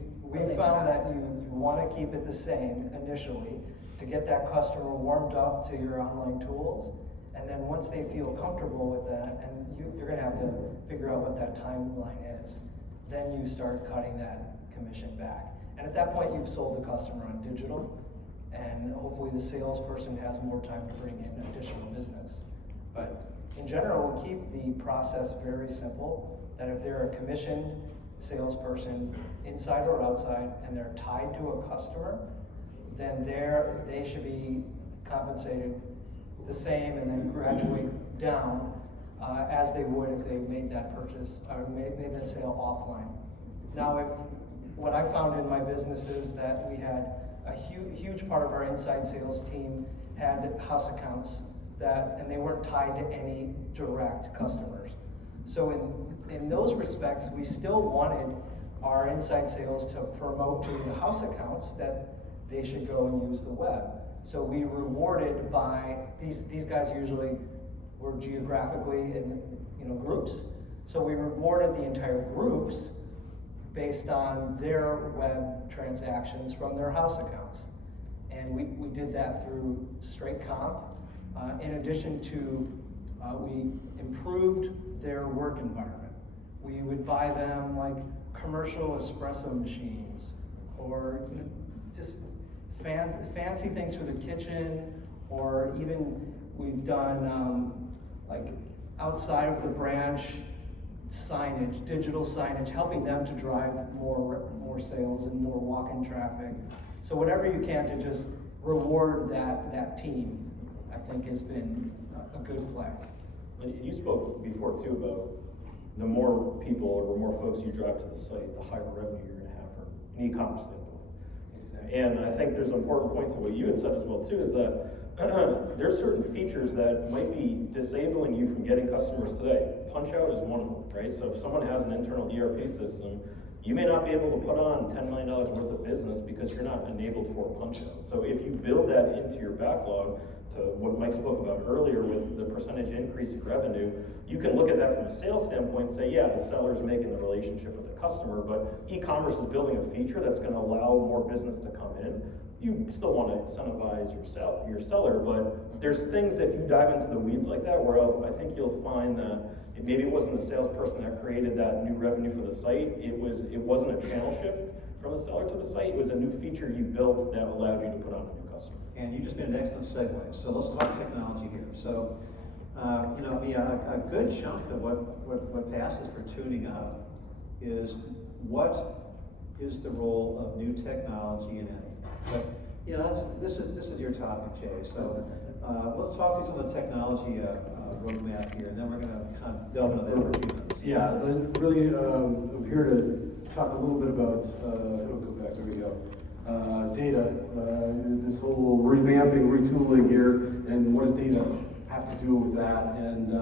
found that you want to keep it the same initially to get that customer warmed up to your online tools. And then once they feel comfortable with that, and you're gonna have to figure out what that timeline is, then you start cutting that commission back. And at that point, you've sold the customer on digital, and hopefully the salesperson has more time to bring in additional business. But in general, we keep the process very simple, that if they're a commissioned salesperson, inside or outside, and they're tied to a customer, then they should be compensated the same and then graduate down as they would if they made that purchase or made that sale offline. Now, what I found in my business is that we had a huge part of our inside sales team had house accounts and they weren't tied to any direct customers. So in those respects, we still wanted our inside sales to promote to the house accounts that they should go and use the web. So we rewarded by, these guys usually were geographically in groups. So we rewarded the entire groups based on their web transactions from their house accounts. And we did that through straight comp. In addition to, we improved their work environment. We would buy them like commercial espresso machines, or just fancy things for the kitchen, or even we've done like outside of the branch signage, digital signage, helping them to drive more sales and more walk-in traffic. So whatever you can to just reward that team, I think has been a good play. And you spoke before too about the more people or the more folks you drive to the site, the higher revenue you're going to have from an e-commerce standpoint. And I think there's an important point to what you had said as well too, is that there's certain features that might be disabling you from getting customers today. Punch out is one of them, right? So if someone has an internal ERP system, you may not be able to put on $10 million worth of business because you're not enabled for a punch out. So if you build that into your backlog, to what Mike spoke about earlier with the percentage increase in revenue, you can look at that from a sales standpoint and say, yeah, the seller's making the relationship with the customer, but e-commerce is building a feature that's going to allow more business to come in. You still want to incentivize your seller, but there's things if you dive into the weeds like that where I think you'll find that maybe it wasn't the salesperson that created that new revenue for the site. It wasn't a channel shift from the seller to the site. It was a new feature you built that allowed you to put on a new customer. And you just made an excellent segue. So let's talk technology here. So, a good chunk of what passes for tuning up is what is the role of new technology in it. But, this is your topic, Jay. So let's talk through some of the technology roadmap here, and then we're going to kind of delve into that for a few minutes. Yeah, then really, I'm here to talk a little bit about, it'll go back, there we go. Data, this whole revamping, retooling here, and what does data have to do with that? And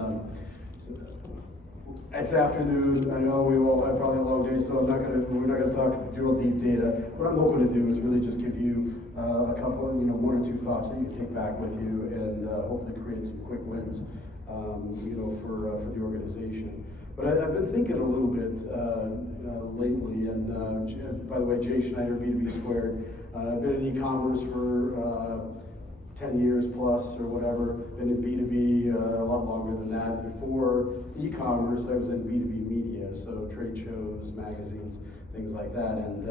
it's afternoon. I know we all have probably a long day, so we're not gonna talk real deep data. What I'm hoping to do is really just give you a couple, one or two thoughts that you can take back with you, and hopefully create some quick wins, for the organization. But I've been thinking a little bit lately, and by the way, Jay Schneider, B2B Squared. I've been in e-commerce for 10 years plus or whatever. Been in B2B a lot longer than that. Before e-commerce, I was in B2B media, so trade shows, magazines, things like that. And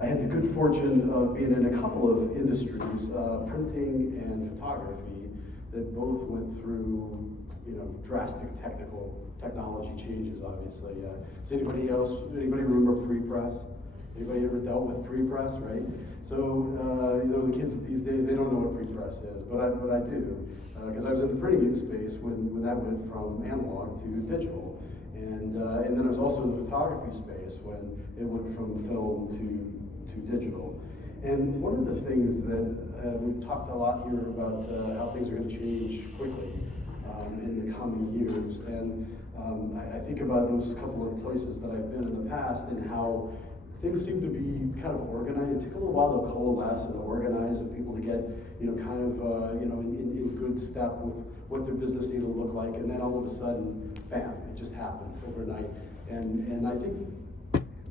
I had the good fortune of being in a couple of industries, printing and photography, that both went through drastic technology changes, obviously. Does anybody remember pre-press? Anybody ever dealt with pre-press, right? So, the kids these days, they don't know what pre-press is, but I do. Because I was in the printing space when that went from analog to digital. And then I was also in the photography space when it went from film to digital. And one of the things that we've talked a lot here about how things are going to change quickly in the coming years. And I think about those couple of places that I've been in the past and how things seem to be kind of organized. It took a little while to coalesce and organize and people to get, kind of, in good step with what their business needed to look like. And then all of a sudden, bam, it just happened overnight. And I think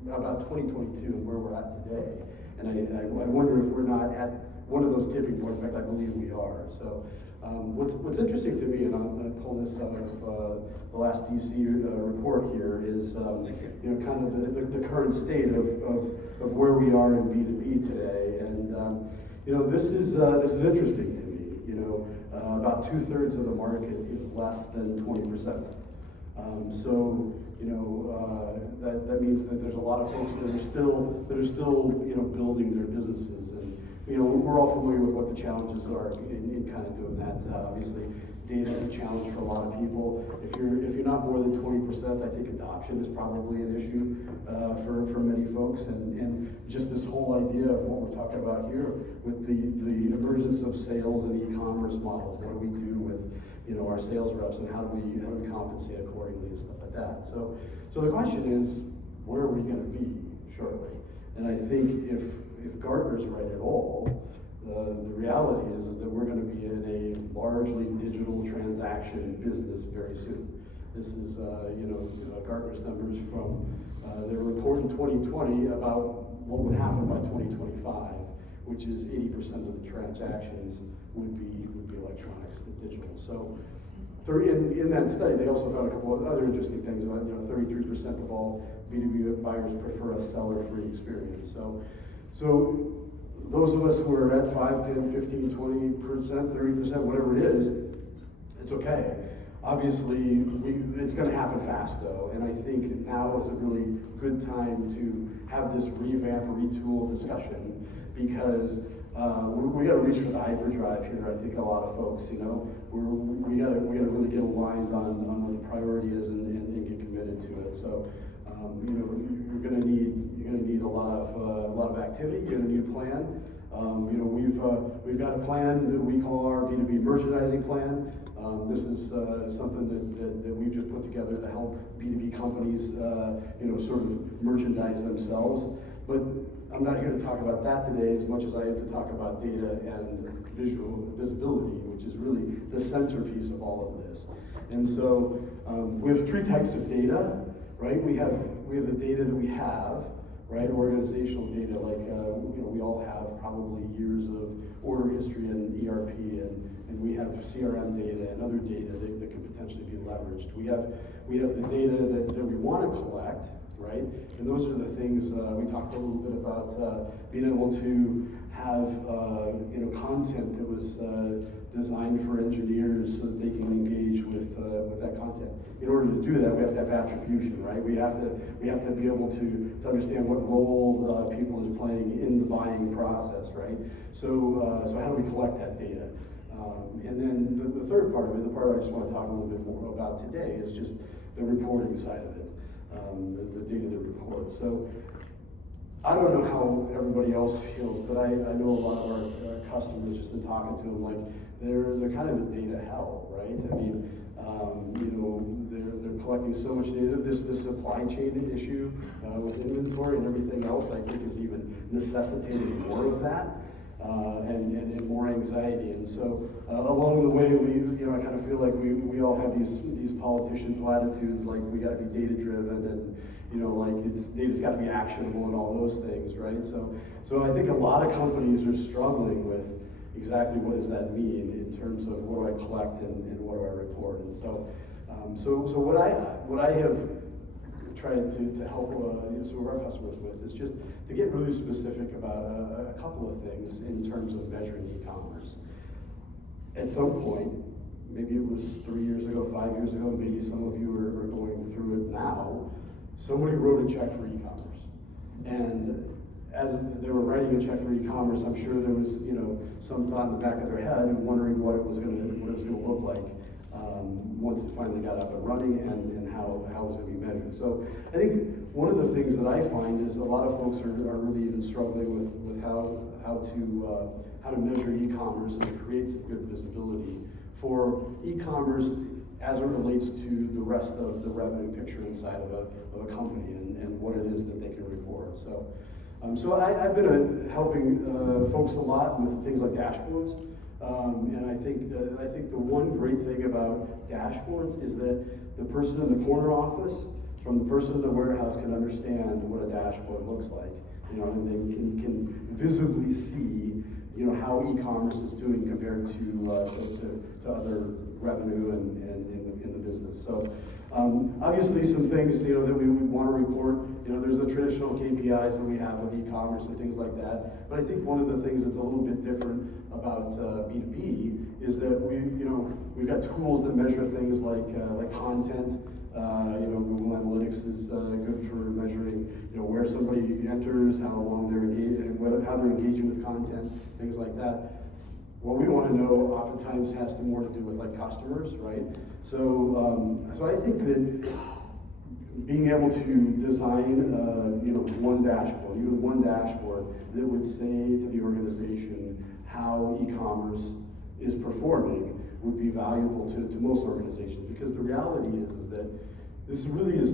about 2022 and where we're at today. And I wonder if we're not at one of those tipping points. In fact, I believe we are. So what's interesting to me, and I'm going to pull this out of the last DC report here, is kind of the current state of where we are in B2B today. And this is interesting to me. About 2/3 of the market is less than 20%. That means that there's a lot of folks that are still building their businesses, and we're all familiar with what the challenges are in kind of doing that. Obviously, data is a challenge for a lot of people. If you're not more than 20%, I think adoption is probably an issue for many folks, and just this whole idea of what we're talking about here with the emergence of sales and e-commerce models. What do we do with our sales reps, and how do we compensate accordingly and stuff like that. So the question is, where are we going to be shortly? And I think if Gartner's right at all, the reality is that we're going to be in a largely digital transaction business very soon. This is Gartner's numbers from their report in 2020 about what would happen by 2025, which is 80% of the transactions would be electronics and digital. So in that study, they also found a couple of other interesting things. About 33% of all B2B buyers prefer a seller-free experience. So those of us who are at 5, 10, 15, 20%, 30%, whatever it is, it's okay. Obviously, it's going to happen fast though, and I think now is a really good time to have this revamp, retool discussion, because we got to reach for the hyperdrive here. I think a lot of folks, we got to really get aligned on what the priority is and get committed to it. So, you're going to need a lot of activity. You're going to need a plan. We've got a plan that we call our B2B merchandising plan. This is something that we've just put together to help B2B companies, sort of merchandise themselves. But I'm not here to talk about that today as much as I am to talk about data and visibility, which is really the centerpiece of all of this. And so we have 3 types of data, right? We have the data that we have, right? Organizational data, like we all have probably years of order history and ERP, and we have CRM data and other data that could potentially be leveraged. We have the data that we want to collect, right? And those are the things we talked a little bit about being able to have content that was designed for engineers so that they can engage with that content. In order to do that, we have to have attribution, right? We have to be able to understand what role people is playing in the buying process, right? So how do we collect that data? And then the third part of it, the part I just want to talk a little bit more about today, is just the reporting side of it. The data that reports. So I don't know how everybody else feels, but I know a lot of our customers, just in talking to them, like they're kind of in data hell, right? I mean, they're collecting so much data. This supply chain issue with inventory and everything else, I think, is even necessitating more of that. And more anxiety, and so along the way, I kind of feel like we all have these politician platitudes, like we got to be data driven, and data's got to be actionable and all those things, right? So I think a lot of companies are struggling with exactly what does that mean in terms of what do I collect and what do I report, and so what I have tried to help some of our customers with is just to get really specific about a couple of things in terms of measuring e-commerce. At some point, maybe it was 3 years ago, 5 years ago, maybe some of you are going through it now, somebody wrote a check for e-commerce. And as they were writing a check for e-commerce, I'm sure there was some thought in the back of their head wondering what it was going to look like once it finally got up and running, and how it was going to be measured. So I think one of the things that I find is a lot of folks are really even struggling with how to measure e-commerce and to create some good visibility for e-commerce as it relates to the rest of the revenue picture inside of a company and what it is that they can report. So I've been helping folks a lot with things like dashboards. And I think the one great thing about dashboards is that the person in the corner office from the person in the warehouse can understand what a dashboard looks like, and they can visibly see, how e-commerce is doing compared to other revenue and in the business. So obviously some things, that we would want to report. There's the traditional KPIs that we have with e-commerce and things like that. But I think one of the things that's a little bit different about B2B is that we've got tools that measure things like content. Google Analytics is good for measuring, where somebody enters, how long they're engaged, how they're engaging with content, things like that. What we want to know oftentimes has more to do with customers, right? So I think that being able to design, one dashboard, even one dashboard that would say to the organization how e-commerce is performing would be valuable to most organizations, because the reality is that this really is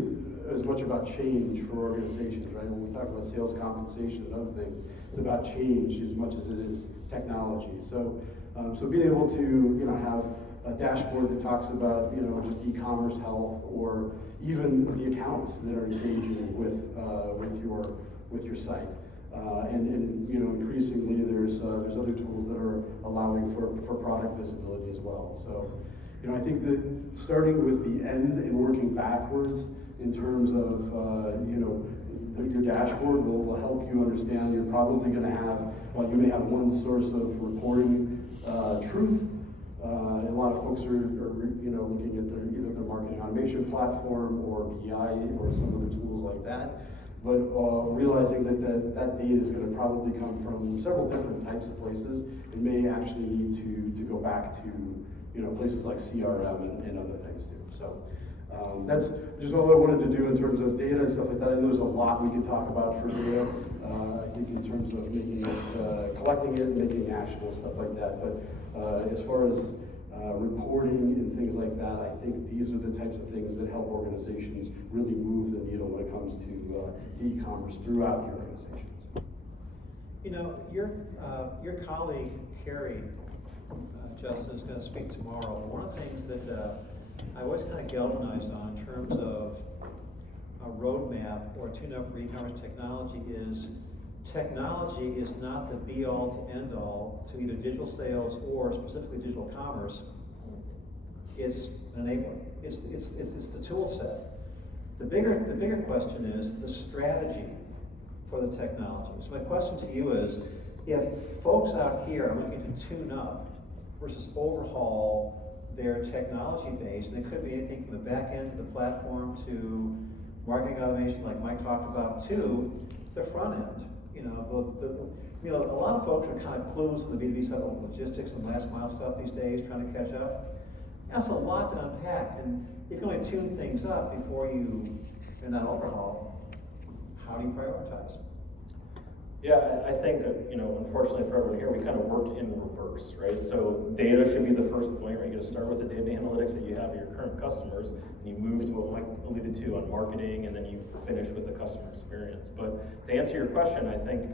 as much about change for organizations, right? When we talk about sales compensation and other things, it's about change as much as it is technology. So being able to have a dashboard that talks about just e-commerce health, or even the accounts that are engaging with your site. And increasingly there's other tools that are allowing for product visibility as well. So I think that starting with the end and working backwards in terms of your dashboard will help you understand. You're probably going to have, you may have one source of reporting truth. A lot of folks are looking at either their marketing automation platform or BI or some other tools like that. But realizing that data is going to probably come from several different types of places, and may actually need to go back to places like CRM and other things too. So that's just all I wanted to do in terms of data and stuff like that. I know there's a lot we could talk about for data. I think in terms of making it, collecting it, making actionable stuff like that. But as far as reporting and things like that, I think these are the types of things that help organizations really move the needle when it comes to e-commerce throughout the organizations. Your colleague, Carrie, Justin, is going to speak tomorrow. One of the things that I always kind of galvanized on in terms of a roadmap or tune-up for e-commerce technology is technology is not the be-all to end-all to either digital sales or specifically digital commerce. It's an enabler. It's the tool set. The bigger question is the strategy for the technology. So my question to you is, if folks out here are looking to tune up versus overhaul their technology base, and it could be anything from the back end to the platform to marketing automation like Mike talked about to the front end. A lot of folks are kind of clueless on the B2B side of logistics and last mile stuff these days, trying to catch up. That's a lot to unpack, and if you only tune things up before you in that overhaul, how do you prioritize? Yeah, I think, unfortunately for everyone here, we kind of worked in reverse, right? So data should be the first point, right? You're gonna start with the data analytics that you have of your current customers, and you move to what Mike alluded to on marketing, and then you finish with the customer experience. But to answer your question, I think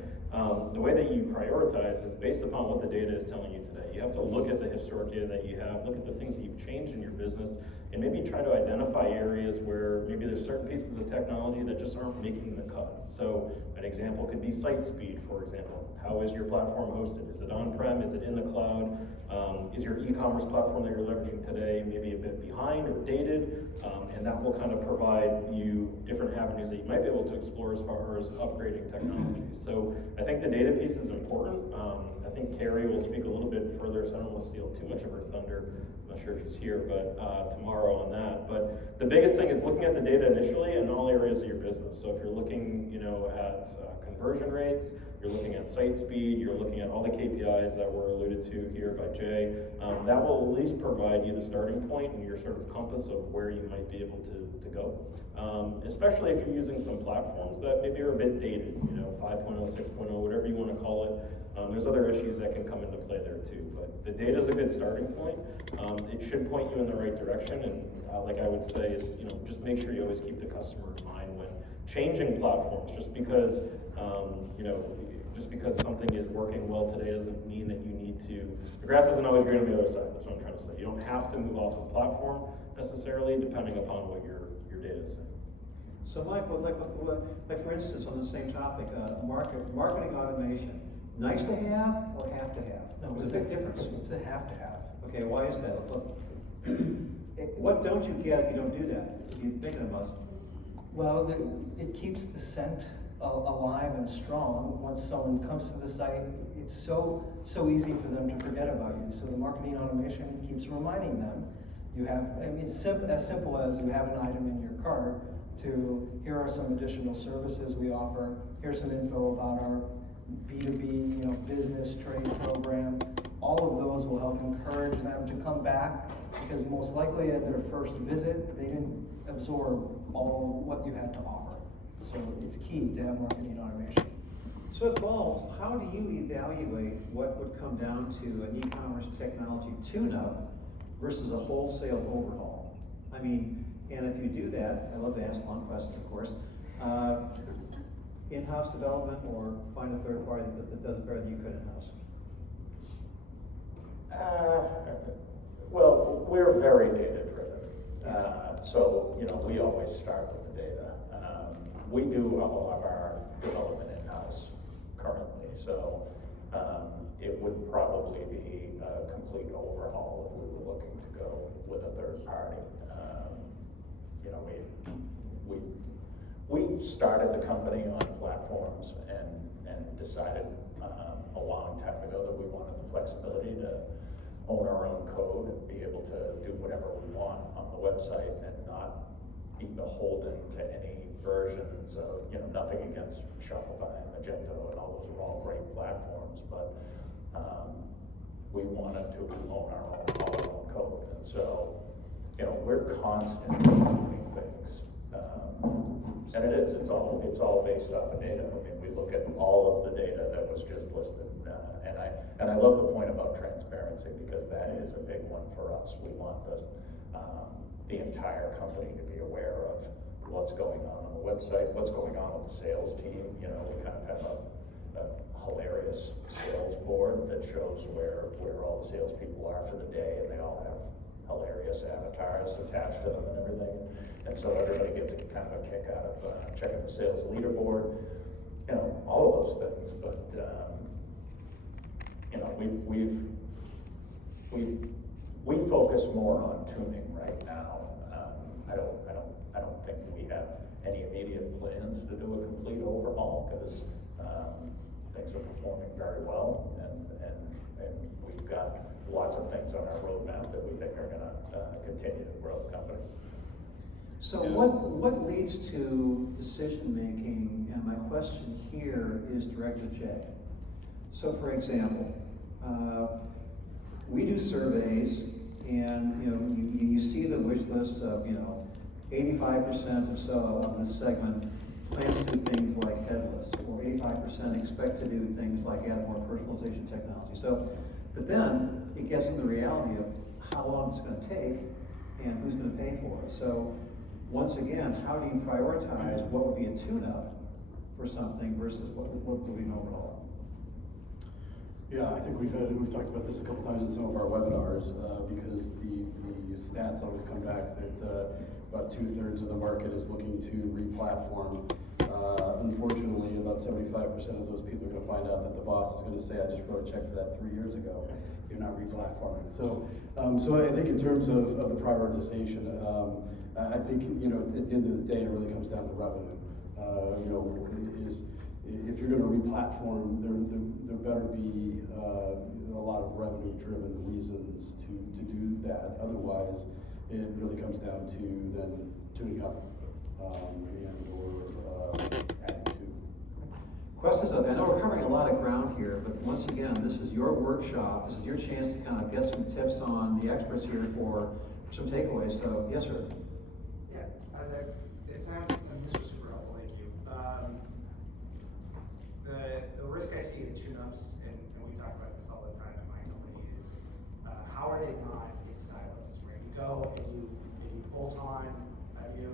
the way that you prioritize is based upon what the data is telling you today. You have to look at the historic data that you have, look at the things that you've changed in your business, and maybe try to identify areas where maybe there's certain pieces of technology that just aren't making the cut. So an example could be site speed, for example. How is your platform hosted? Is it on-prem? Is it in the cloud? Is your e-commerce platform that you're leveraging today maybe a bit behind or dated? And that will kind of provide you different avenues that you might be able to explore as far as upgrading technology. So I think the data piece is important. I think Carrie will speak a little bit further, so I don't want to steal too much of her thunder. not sure if he's here, but tomorrow on that. But the biggest thing is looking at the data initially in all areas of your business. So if you're looking, at conversion rates, you're looking at site speed, you're looking at all the KPIs that were alluded to here by Jay, that will at least provide you the starting point and your sort of compass of where you might be able to go. Especially if you're using some platforms that maybe are a bit dated, 5.0, 6.0, whatever you want to call it. There's other issues that can come into play there too, but the data is a good starting point. It should point you in the right direction, and like I would say is, just make sure you always keep the customer in mind when changing platforms. Just because something is working well today doesn't mean that you need to. The grass isn't always green on the other side. That's what I'm trying to say. You don't have to move off the platform necessarily, depending upon what your data is saying. So Mike, like for instance, on the same topic, marketing automation, nice to have or have to have? No, There's a big difference. It's a have to have. Okay, why is that? What don't you get if you don't do that? If you think it must. Well, it keeps the scent alive and strong. Once someone comes to the site, it's so easy for them to forget about you. So the marketing automation keeps reminding them. You have, it's as simple as you have an item in your cart to, here are some additional services we offer. Here's some info about our B2B, business trade program. All of those will help encourage them to come back, because most likely at their first visit, they didn't absorb all what you had to offer. So it's key to have marketing automation. So it evolves. How do you evaluate what would come down to an e-commerce technology tune-up versus a wholesale overhaul? I mean, and if you do that, I love to ask long questions, of course. In-house development, or find a third party that does it better than you could in-house? Well, we're very data-driven. So, we always start with the data. We do all of our development in-house currently, so it would probably be a complete overhaul if we were looking to go with a third party. We started the company on platforms and decided a long time ago that we wanted the flexibility to own our own code and be able to do whatever we want on the website and not be beholden to any versions of, nothing against Shopify and Magento, and all those are all great platforms, but we wanted to own all our own code. And so, we're constantly doing things. And it's all based off of data. I mean, we look at all of the data that was just listed, and I love the point about transparency, because that is a big one for us. We want the entire company to be aware of what's going on the website, what's going on with the sales team. We kind of have a hilarious sales board that shows where all the salespeople are for the day, and they all have hilarious avatars attached to them and everything. And so everybody gets kind of a kick out of checking the sales leaderboard, all of those things. But we focus more on tuning right now. I don't think we have any immediate plans to do a complete overhaul, because things are performing very well, and we've got lots of things on our roadmap that we think are going to continue to grow the company. So what leads to decision making? And my question here is directed to Jay. So for example, we do surveys, and you see the wish list of 85% or so of this segment plans to do things like headless, or 85% expect to do things like add more personalization technology. So, but then it gets into the reality of how long it's going to take and who's going to pay for it. So once again, how do you prioritize what would be a tune-up for something versus what would be an overhaul? Yeah, I think we've talked about this a couple times in some of our webinars, because the stats always come back that about 2/3 of the market is looking to re-platform. Unfortunately, about 75% of those people are going to find out that the boss is going to say, "I just wrote a check for that 3 years ago. You're not re-platforming." So I think in terms of the prioritization, I think at the end of the day, it really comes down to revenue. if you're gonna re-platform, there better be, a lot of revenue-driven reasons to do that. Otherwise, it really comes down to then tuning up, and/or adding to. Questions? I know we're covering a lot of ground here, but once again, this is your workshop. This is your chance to kind of get some tips on the experts here for some takeaways. So, yes, sir. Yeah, it sounds, and this was super helpful, thank you. The risk I see in tune-ups, and we talk about this all the time in my company, is how are they not in silos, right? You go and you bolt on a new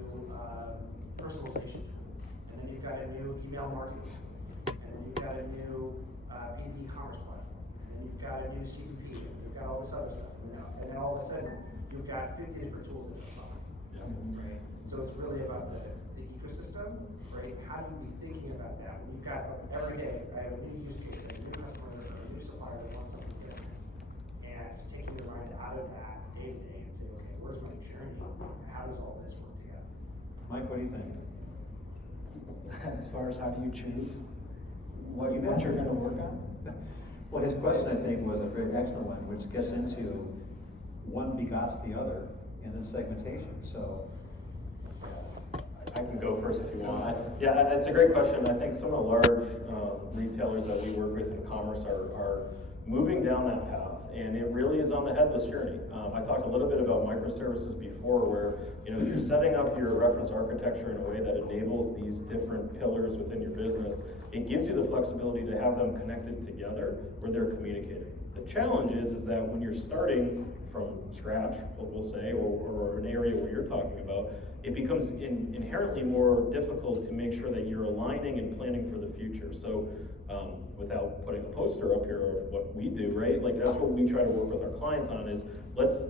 personalization tool, and then you've got a new email marketing tool, and then you've got a new B2B commerce platform, and then you've got a new CDP, and you've got all this other stuff, and then all of a sudden, you've got 50 different tools that are on, right? So it's really about the ecosystem, right? How do we be thinking about that? We've got every day, I have a new use case, a new customer, or a new supplier that wants something different. And taking your mind out of that day to day and say, okay, where's my journey? How does all this work together? Mike, what do you think? As far as how do you choose what You bet. you're gonna work on? Well, his question, I think, was a very excellent one, which gets into one begots the other in the segmentation. So, I can go first if you want. Yeah, it's a great question. I think some of the large retailers that we work with in commerce are moving down that path, and it really is on the headless journey. I talked a little bit about microservices before, where if you're setting up your reference architecture in a way that enables these different pillars within your business, it gives you the flexibility to have them connected together where they're communicating. The challenge is that when you're starting from scratch, we'll say, or an area where you're talking about, it becomes inherently more difficult to make sure that you're aligning and planning for the future. So without putting a poster up here of what we do, right? Like that's what we try to work with our clients on is let's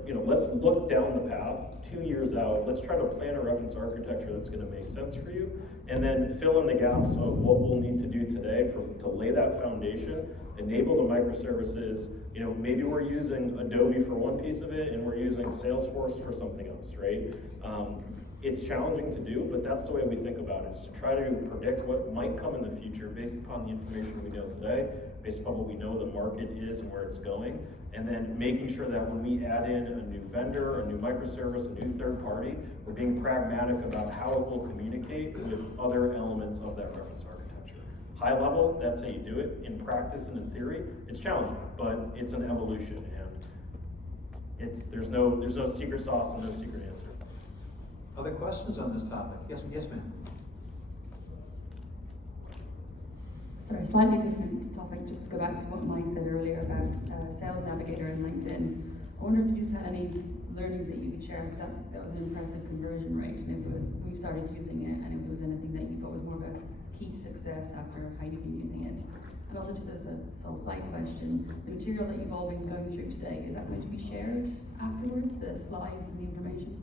look down the path 2 years out. Let's try to plan a reference architecture that's going to make sense for you, and then fill in the gaps of what we'll need to do today to lay that foundation, enable the microservices. Maybe we're using Adobe for one piece of it, and we're using Salesforce for something else, right? It's challenging to do, but that's the way we think about it, is to try to predict what might come in the future based upon the information we know today, based upon what we know the market is and where it's going, and then making sure that when we add in a new vendor, a new microservice, a new third party, we're being pragmatic about how it will communicate with other elements of that reference architecture. High level, that's how you do it. In practice and in theory, it's challenging, but it's an evolution, and there's no secret sauce and no secret answer. other questions on this topic? Yes, ma'am. Sorry, slightly different topic, just to go back to what Mike said earlier about Sales Navigator and LinkedIn. I wonder if you just had any learnings that you could share, because that was an impressive conversion rate, and if it was, we started using it, and if there was anything that you thought was more of a key to success after how you've been using it. And also just as a side question, the material that you've all been going through today, is that going to be shared afterwards, the slides and the information?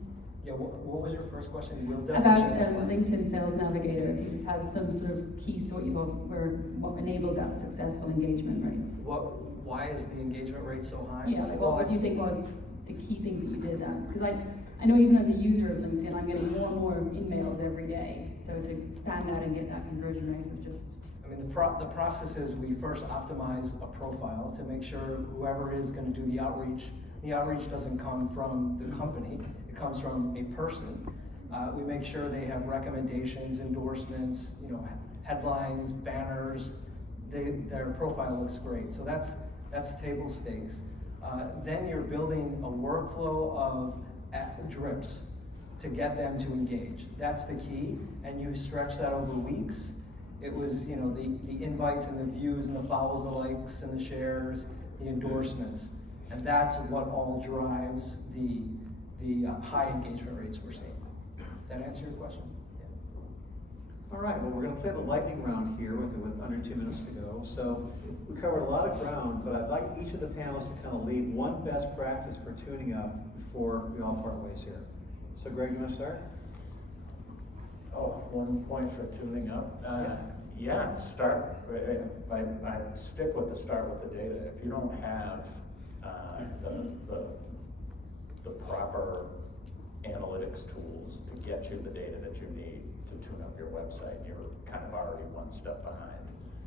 Yeah, what was your first question? We'll About definitely share the slide. LinkedIn Sales Navigator, if you just had some sort of keys to what you thought what enabled that successful engagement rates. Why is the engagement rate so high? Yeah, like Well, what do you it's- think was the key things that you did that? Because I know even as a user of LinkedIn, I'm getting more and more emails every day. So to stand out and get that conversion rate was just. I mean, the process is we first optimize a profile to make sure whoever is going to do the outreach doesn't come from the company, it comes from a person. We make sure they have recommendations, endorsements, headlines, banners. Their profile looks great. So that's table stakes. Then you're building a workflow of drips to get them to engage. That's the key, and you stretch that over weeks. It was, the invites and the views and the follows, the likes and the shares, the endorsements, and that's what all drives the high engagement rates we're seeing. Does that answer your question? All right, well, we're going to play the lightning round here with under 2 minutes to go. So we covered a lot of ground, but I'd like each of the panelists to kind of leave one best practice for tuning up before we all part ways here. So Greg, you want to start? Oh, 1 point for tuning up. Yeah, start. I stick with the start with the data. If you don't have the proper analytics tools to get you the data that you need to tune up your website. You're kind of already one step behind.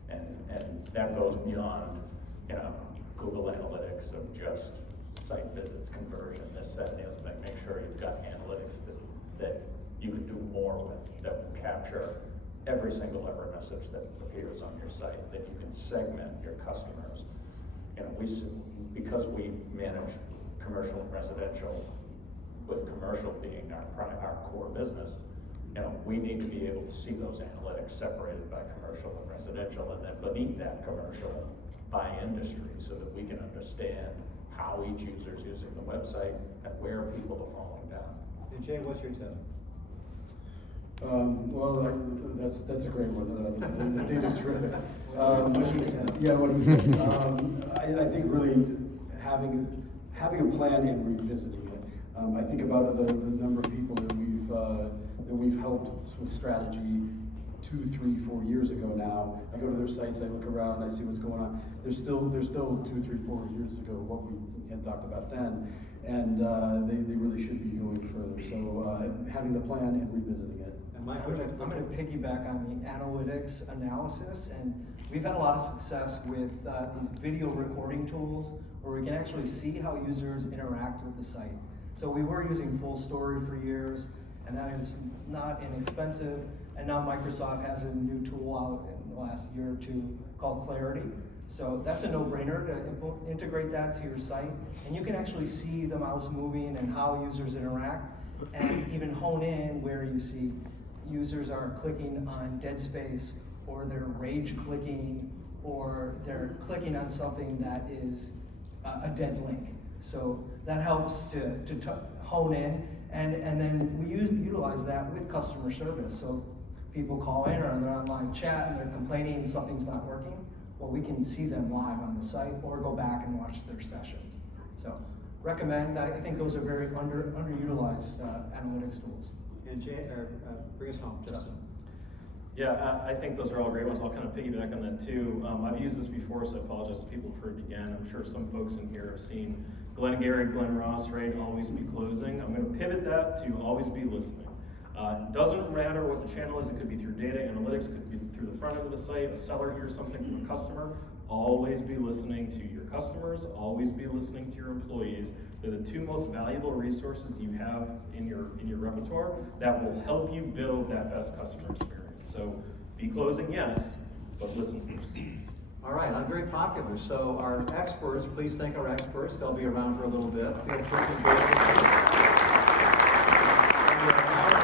And that goes beyond, you know, Google Analytics of just site visits, conversion, this, that, and the other thing. Make sure you've got analytics that you can do more with, that will capture every single error message that appears on your site, that you can segment your customers. You know, because we manage commercial and residential, with commercial being our core business, you know, we need to be able to see those analytics separated by commercial and residential, and then beneath that commercial by industry, so that we can understand how each user is using the website and where people are falling down. And Jay, what's your tip? Well, that's a great one. The data's terrific. Yeah, what he said. I think really having a plan and revisiting it. I think about the number of people that we've helped with strategy 2, 3, 4 years ago now. I go to their sites, I look around, I see what's going on. There's still 2, 3, 4 years ago what we had talked about then, and they really should be going further. So having the plan and revisiting it. And Mike, I'm gonna piggyback on the analytics analysis, and we've had a lot of success with these video recording tools where we can actually see how users interact with the site. So we were using Full Story for years, and that is not inexpensive. And now Microsoft has a new tool out in the last year or two called Clarity. So that's a no-brainer to integrate that to your site. And you can actually see the mouse moving and how users interact, and even hone in where you see users are clicking on dead space, or they're rage clicking, or they're clicking on something that is a dead link. So that helps to hone in, and then we utilize that with customer service. So people call in, or they're on live chat and they're complaining something's not working. Well, we can see them live on the site, or go back and watch their sessions. So recommend. I think those are very underutilized analytics tools. And Jay, bring us home, Justin. Yeah, I think those are all great ones. I'll kind of piggyback on that too. I've used this before, so I apologize if people have heard it again. I'm sure some folks in here have seen Glengarry, Glen Ross, right? Always be closing. I'm going to pivot that to always be listening. Doesn't matter what the channel is. It could be through data analytics, it could be through the front end of the site. A seller hears something from a customer. Always be listening to your customers. Always be listening to your employees. They're the two most valuable resources you have in your repertoire that will help you build that best customer experience. So be closing, yes, but listen first. All right, I'm very popular. So our experts, please thank our experts. They'll be around for a little bit. Feel free to go.